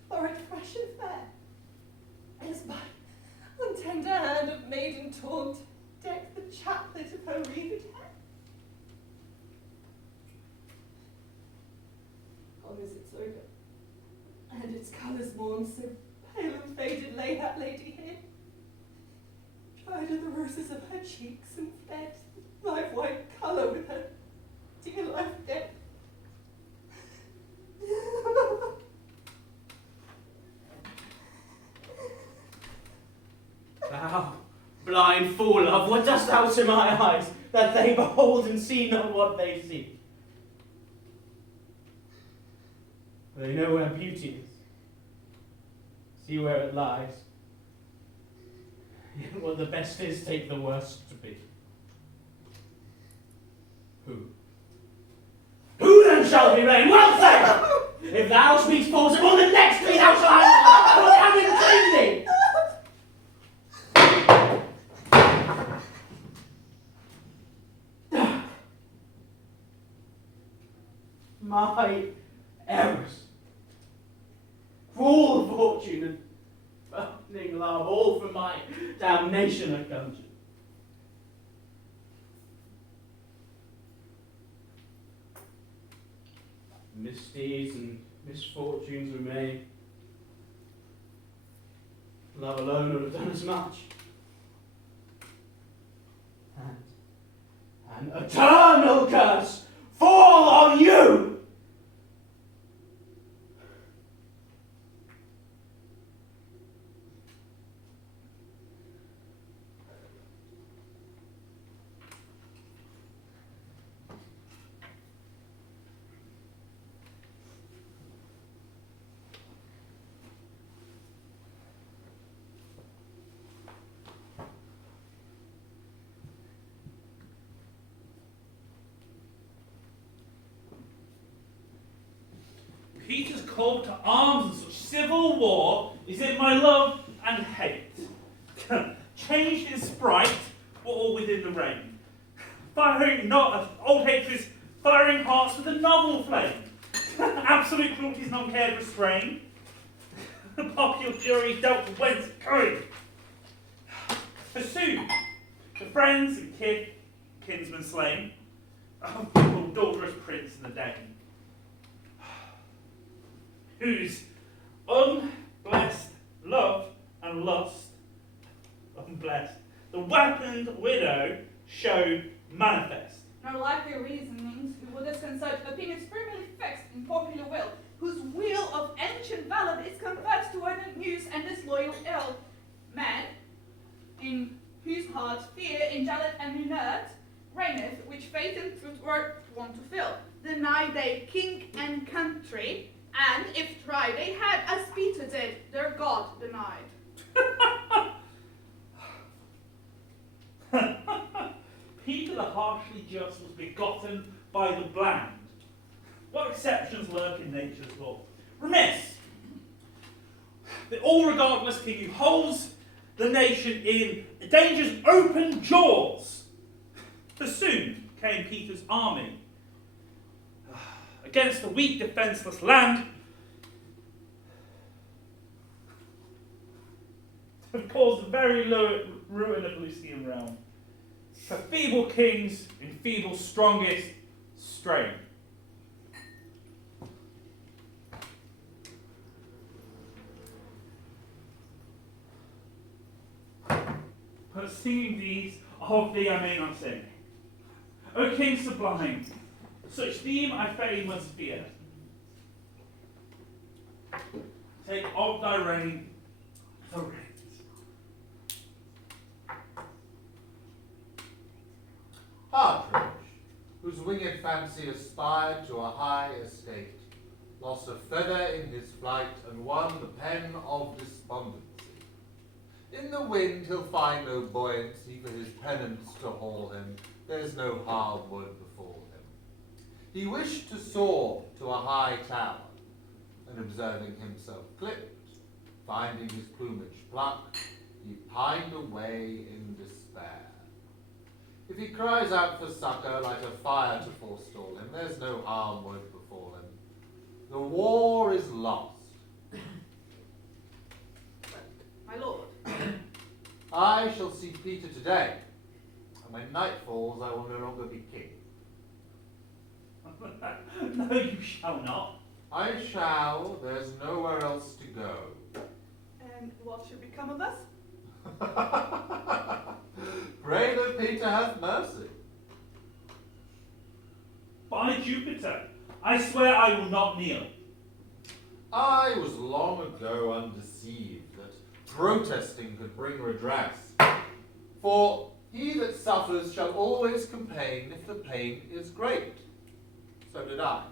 floret fresh and fair, as by untender hand of maiden taunt deck the chaplet of her wreathed hair. Gone is its odour, and its colours mourn, so pale and faded lay that lady here. Dried are the roses of her cheeks, and fled live white colour with her dear life dead. Thou blind fool, love, what dost thou to my eyes, that they behold and see not what they see? They know where beauty is, see where it lies. Yet what the best is, take the worst to be. Who then shall be reigned? Well said! If thou speakst forcible, then next thee thou shalt have, for thou entreat thee. My errors, cruel fortune and burning love, all for my damnation are conjured. Misdeeds and misfortunes we made, Love alone would have done as much. And an eternal curse fall on you! Peter's call to arms in such civil war is in my love and hate. Changed in sprite, but all within the rain. Firing not old hatreds, firing hearts with a novel flame. Absolute cruelty's non cared restrain. Popular fury dealt with whence it going. Pursued, the friends and kinsmen slain. Oh, daughterous prince and the dame. Whose unblessed love and lust, unblessed, the weaponed widow showed manifest. Nor likely reasonings who would disconcert opinions firmly fixed in popular will, whose wheel of ancient valor is converted to an news and disloyal ill. Man, in whose heart fear, ingelate and inert, reigneth, which fate and truth were wont to fill. Deny they king and country, and if try they had, as Peter did, their God denied. Peter the harshly just was begotten by the bland. What exceptions lurk in nature's law? Remiss, the all-regardless king who holds the nation in danger's open jaws. For soon came Peter's army against the weak, defenceless land, to cause the very ruin of Lucian realm. For feeble kings in feeble strongest strain. But singing these, of thee I may not sing. O King sublime, such theme I fain must fear. Take of thy reign the reins. Partridge, whose winged fancy aspired to a high estate, lost a feather in his flight and won the pen of despondency. In the wind he'll find no buoyancy for his pennants to haul him, there's no harm would befall him. He wished to soar to a high tower, and observing himself clipped, finding his plumage plucked, he pined away in despair. If he cries out for succour, light a fire to forestall him, there's no harm would befall him. The war is lost. My lord, I shall see Peter today, and when night falls I will no longer be king. No, you shall not. I shall, there's nowhere else to go. and what should become of us? Pray that Peter have mercy. By Jupiter, I swear I will not kneel. I was long ago undeceived that protesting could bring redress. For he that suffers shall always complain if the pain is great. So did I.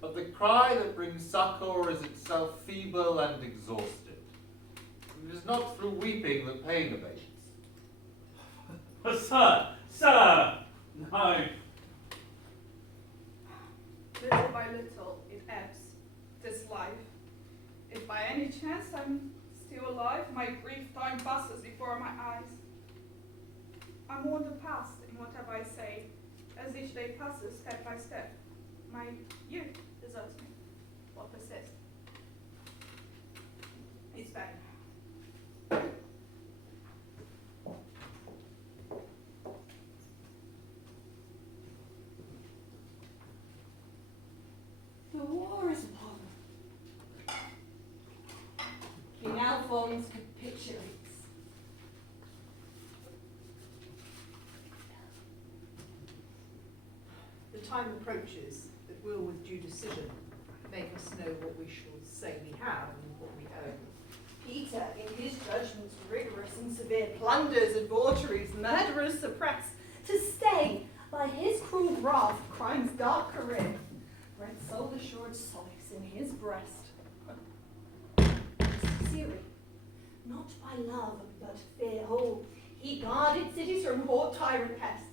But the cry that brings succour is itself feeble and exhausted. It is not through weeping that pain abates. But sir, no. Little by little it ebbs, this life. If by any chance I'm still alive, my brief time passes before my eyes. I mourn the past in whatever I say, as each day passes step by step. My youth deserts me. What persists? It's vain. The war is upon. King Alfred Alphonse capitulates. The time approaches that will, with due decision, make us know what we shall say we have and what we own. Peter, in his judgments rigorous and severe, plunders, adulteries, murderers suppress, to stay by his cruel wrath crime's dark career, bred soul assured solace in his breast. Siri, not by love but fear, oh, he guarded cities from horde tyrant pests.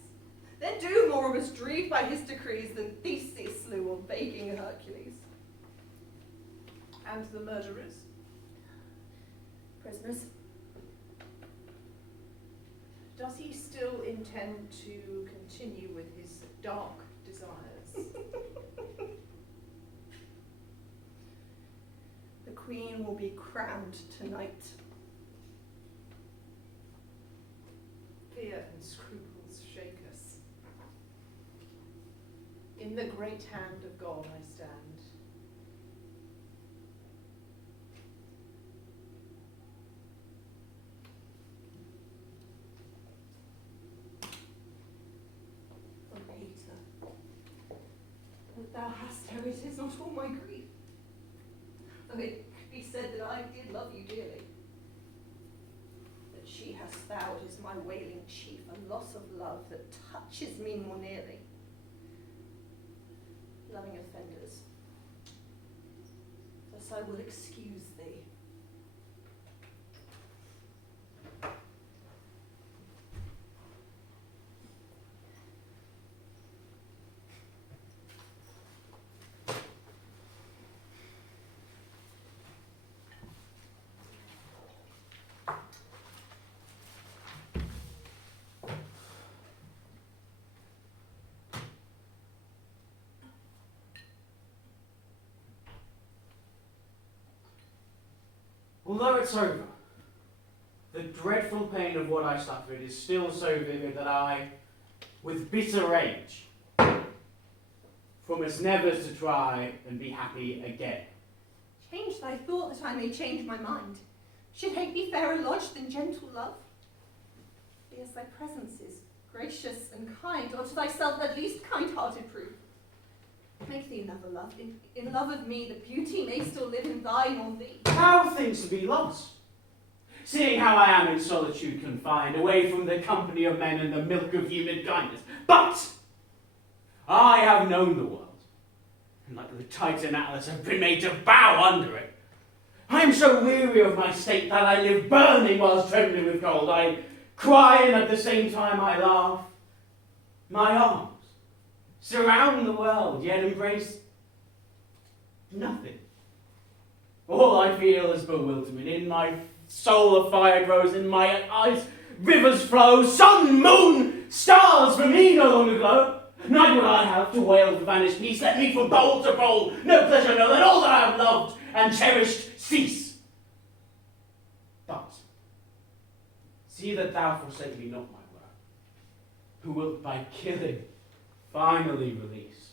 Then do more of us grieved by his decrees than Theseus slew or begging Hercules. And the murderers? Prisoners. Does he still intend to continue with his dark desires? The queen will be crowned tonight. Fear and scruples shake us. In the great hand of God I stand. Oh, Peter, that thou hast herited not all my grief. Though it be said that I did love you dearly, that she has vowed is my wailing chief, a loss of love that touches me more nearly. Loving offenders, thus I will excuse thee. Although it's over, the dreadful pain of what I suffered is still so vivid that I, with bitter rage, promise never to try and be happy again. Change thy thought that I may change my mind. Should hate be fairer lodged than gentle love? Be as thy presence is, gracious and kind, or to thyself at least kind-hearted prove. Make thee another love, in love of me, that beauty may still live in thine or thee. How are things to be lost? Seeing how I am in solitude confined, away from the company of men and the milk of human kindness. But I have known the world, and like the Titan Atlas have been made to bow under it. I am so weary of my state that I live burning whilst trembling with cold. I cry and at the same time I laugh. My arms surround the world, yet embrace nothing. All I feel is bewilderment. In my soul a fire grows, in my eyes rivers flow. Sun, moon, stars for me no longer glow. Night what I have to wail for vanished peace. Let me from pole to pole, no pleasure know that all that I have loved and cherished cease. But see that thou forsake me not, my word, who wilt by killing finally release.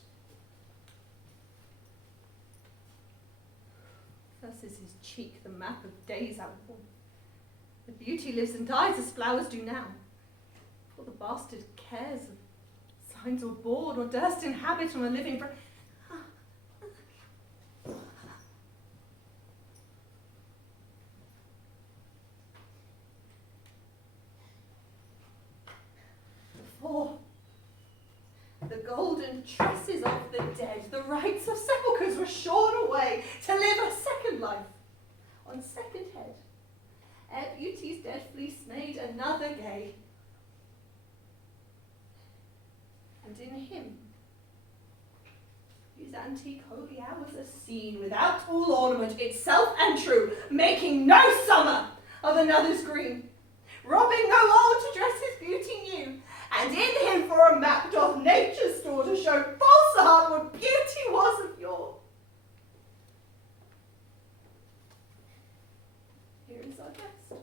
Thus is his cheek the map of days outworn. The beauty lives and dies as flowers do now. For the bastard cares of signs or board, or durst inhabit on a living breath. For the golden tresses of the dead, the rites of sepulchres were shorn away to live a second life on second head. Ere beauty's dead fleece made another gay. And in him, whose antique holy hours are seen without all ornament, itself and true, making no summer of another's green, robbing no old to dress his beauty new, and in him for a map doth nature store to show false heart what beauty was of yore. Here is our guest.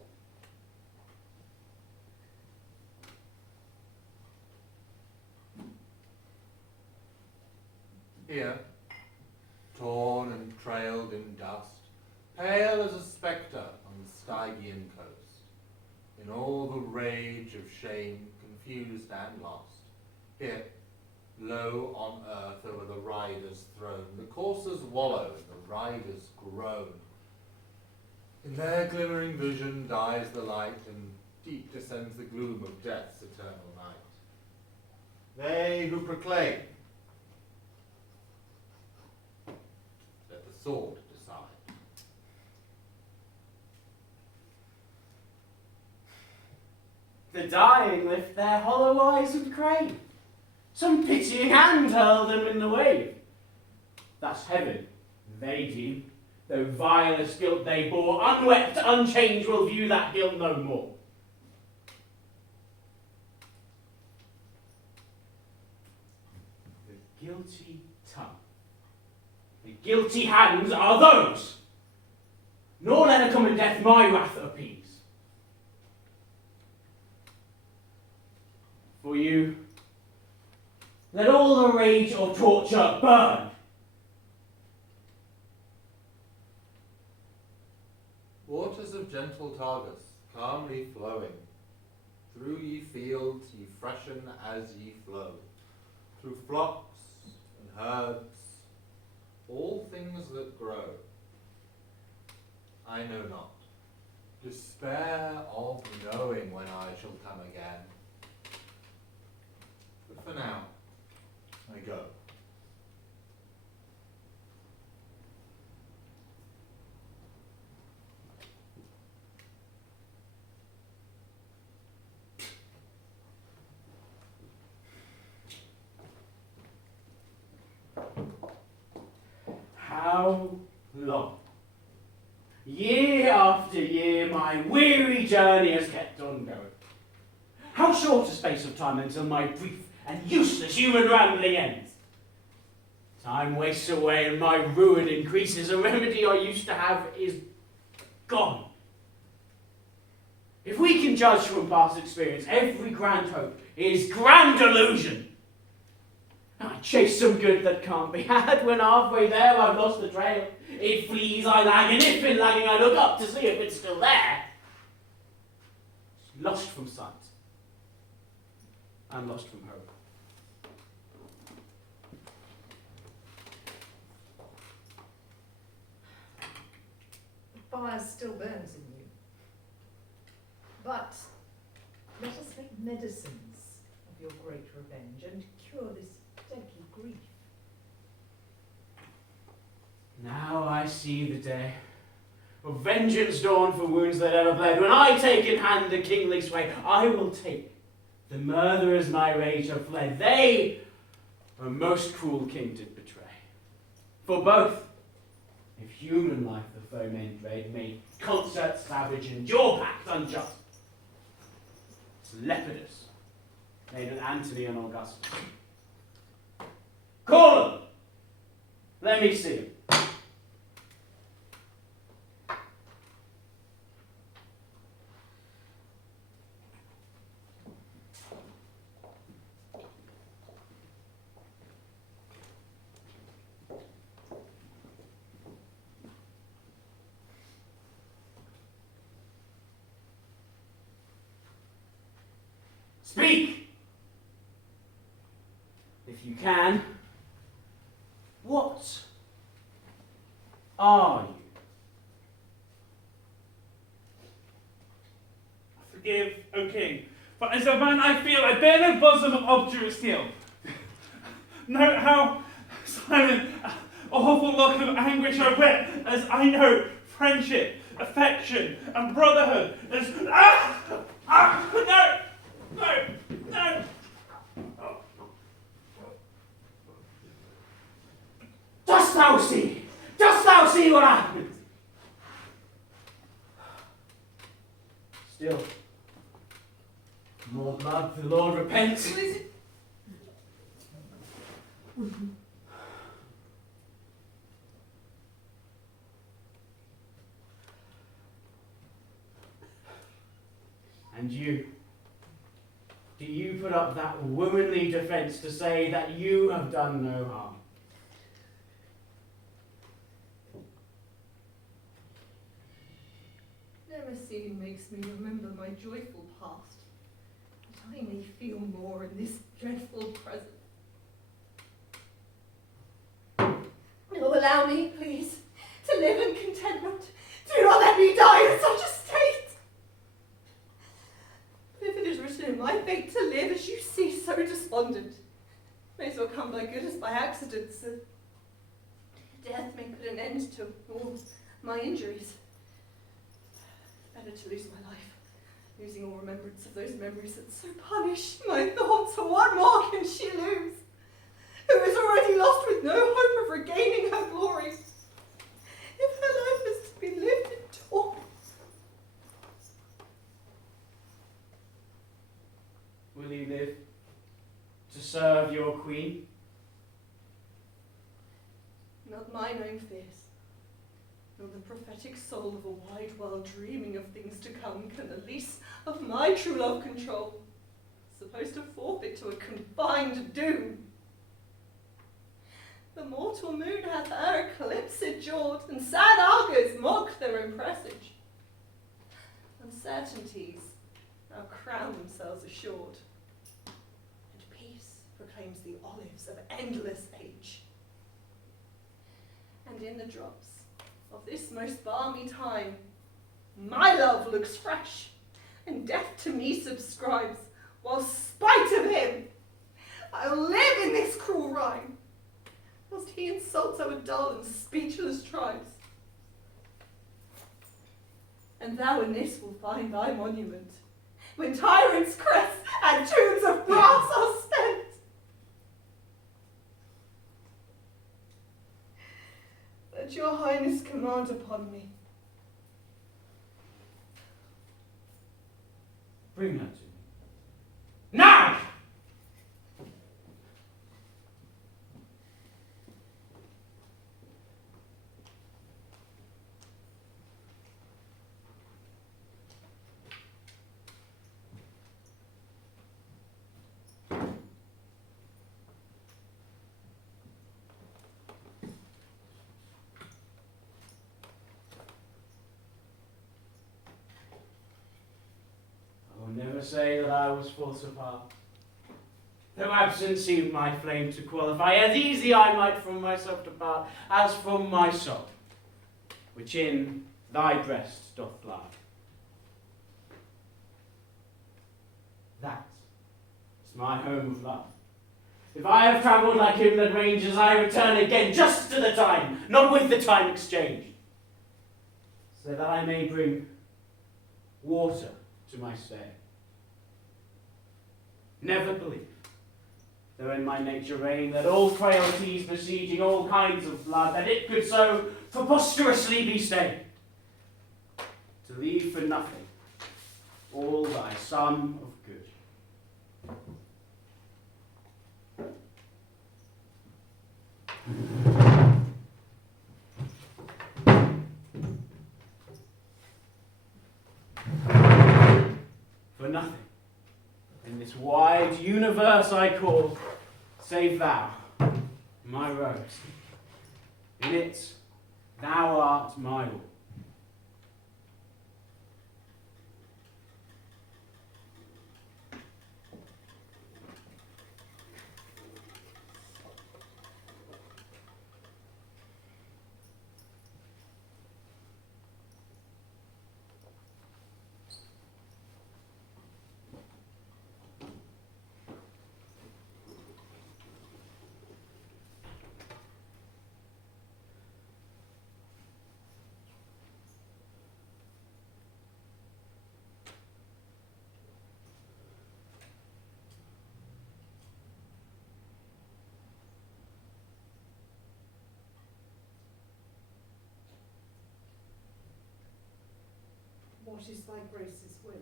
Here, torn and trailed in dust, pale as a spectre on Stygian coast. In all the rage of shame, confused and lost, here, low on earth over the rider's throne, the coursers wallow, the riders groan. In their glimmering vision dies the light, and deep descends the gloom of death's eternal night. They who proclaim, let the sword decide. The dying lift their hollow eyes and crave. Some pitying hand hurled them in the wave. That's heaven, they deem, though vilest guilt they bore, unwept, unchanged, will view that guilt no more. The guilty tongue, the guilty hands are those, nor let her come in death my wrath appease. For you, let all the rage of torture burn. Waters of gentle Tagus, calmly flowing, through ye fields ye freshen as ye flow, through flocks and herds, all things that grow. I know not, despair of knowing when I shall come again. But for now, I go. How long? Year after year, my weary journey has kept on going. How short a space of time until my brief and useless human rambling ends? Time wastes away and my ruin increases. A remedy I used to have is gone. If we can judge from past experience, every grand hope is grand illusion. I chase some good that can't be had. When halfway there I've lost the trail. It flees, I lag, and if in lagging I look up to see if it's still there. It's lost from sight. I'm lost from hope. The fire still burns in you. But let us make medicines of your great revenge and cure this deadly grief. Now I see the day of vengeance dawn for wounds that ever bled. When I take in hand the kingly sway, I will take the murderers my rage have fled. They a most cruel king did betray. For both, if human life the foemen dread, made concert savage and your pact unjust. It's Lepidus made an Antony and Augustus. Call them! Let me see them. Speak! If you can. What are you? Forgive, O king, for as a man I feel I bear no bosom of obdurate steel. Note how silent, awful look of anguish I wear, as I know friendship, affection, and brotherhood as no. Dost thou see? Dost thou see what happens? Still, more blood, the Lord repents. And you, do you put up that womanly defense to say that you have done no harm? No nothing makes me remember my joyful past, that I may feel more in this dreadful present. Oh, allow me, please, to live in contentment. Do not let me die in such a state. But if it is written in my fate to live as you see, so despondent, may as well come by good as by accident, so death may put an end to all my injuries. Better to lose my life, losing all remembrance of those memories that so punish my thoughts. What more can she lose, who is already lost with no hope of regaining her glory, if her life is to be lived in torment? Will you live to serve your queen? Not mine own fears, nor the prophetic soul of a wide world dreaming of things to come can the lease of my true love control, supposed to forfeit to a confined doom. The mortal moon hath her eclipse adjured, and sad augurs mock their own presage. Uncertainties now crown themselves assured, and peace proclaims the olives of endless age. And in the drops of this most balmy time, my love looks fresh, and death to me subscribes, while spite of him, I'll live in this cruel rhyme, whilst he insults our dull and speechless tribes. And thou in this will find thy monument, when tyrants' crests and tombs of brass are spent. Let your highness command upon me. Bring her to me. Now! Never say that I was false of heart. Though absent seemed my flame to qualify, as easy I might from myself depart, as from my soul, which in thy breast doth lie. That is my home of love. If I have travelled like inland ranges, I return again just to the time, not with the time exchanged, so that I may bring water to my stay. Never believe, though in my nature reign, that all frailties besieging all kinds of blood, that it could so preposterously be stained, to leave for nothing all thy sum of good. For nothing in this wide universe I call, save thou, my rose. In it thou art my all. What is thy grace's will?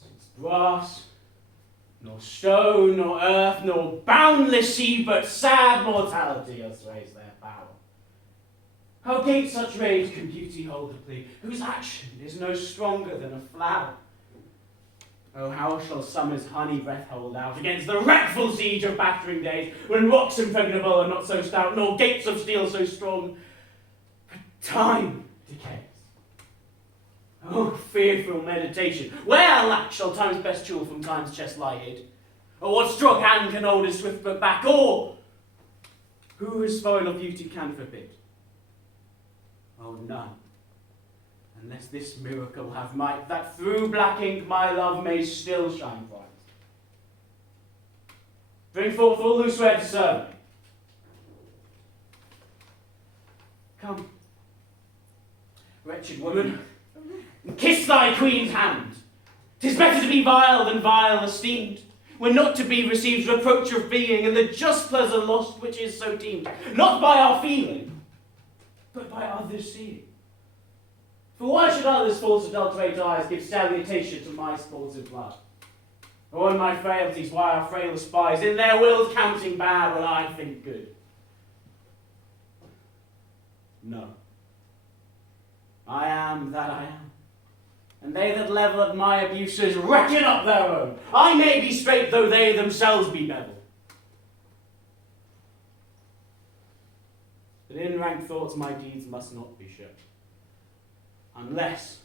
Since brass, nor stone, nor earth, nor boundless sea, but sad mortality assuages their power. How gainst such rage can beauty hold a plea, whose action is no stronger than a flower? Oh, how shall summer's honey breath hold out against the wreckful siege of battering days, when rocks impregnable are not so stout, nor gates of steel so strong? But time decays. Oh, fearful meditation! Where, lack, shall time's best jewel from time's chest lie hid? Or what strong hand can hold his swift foot back? Or who his spoil of beauty can forbid? Oh, none, unless this miracle have might, that through black ink my love may still shine bright. Bring forth all who swear to serve me. Come, wretched woman, and kiss thy queen's hand. 'Tis better to be vile than vile esteemed, when not to be receives reproach of being, and the just pleasure lost which is so deemed, not by our feeling, but by others' seeing. For why should others' false adulterate eyes give salutation to my sports of blood? Or in my frailties, why are frail spies in their wills counting bad when I think good? No. I am that I am. And they that level at my abuses reckon up their own. I may be straight, though they themselves be bevel. But in rank thoughts my deeds must not be shown, unless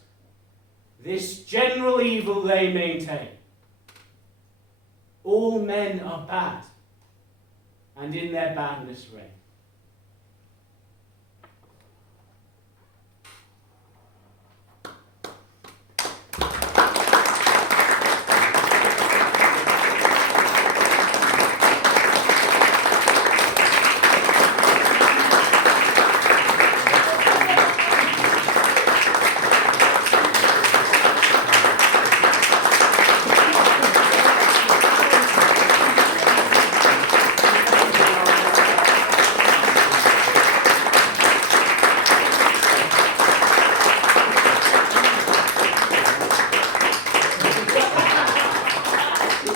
this general evil they maintain. All men are bad, and in their badness reign.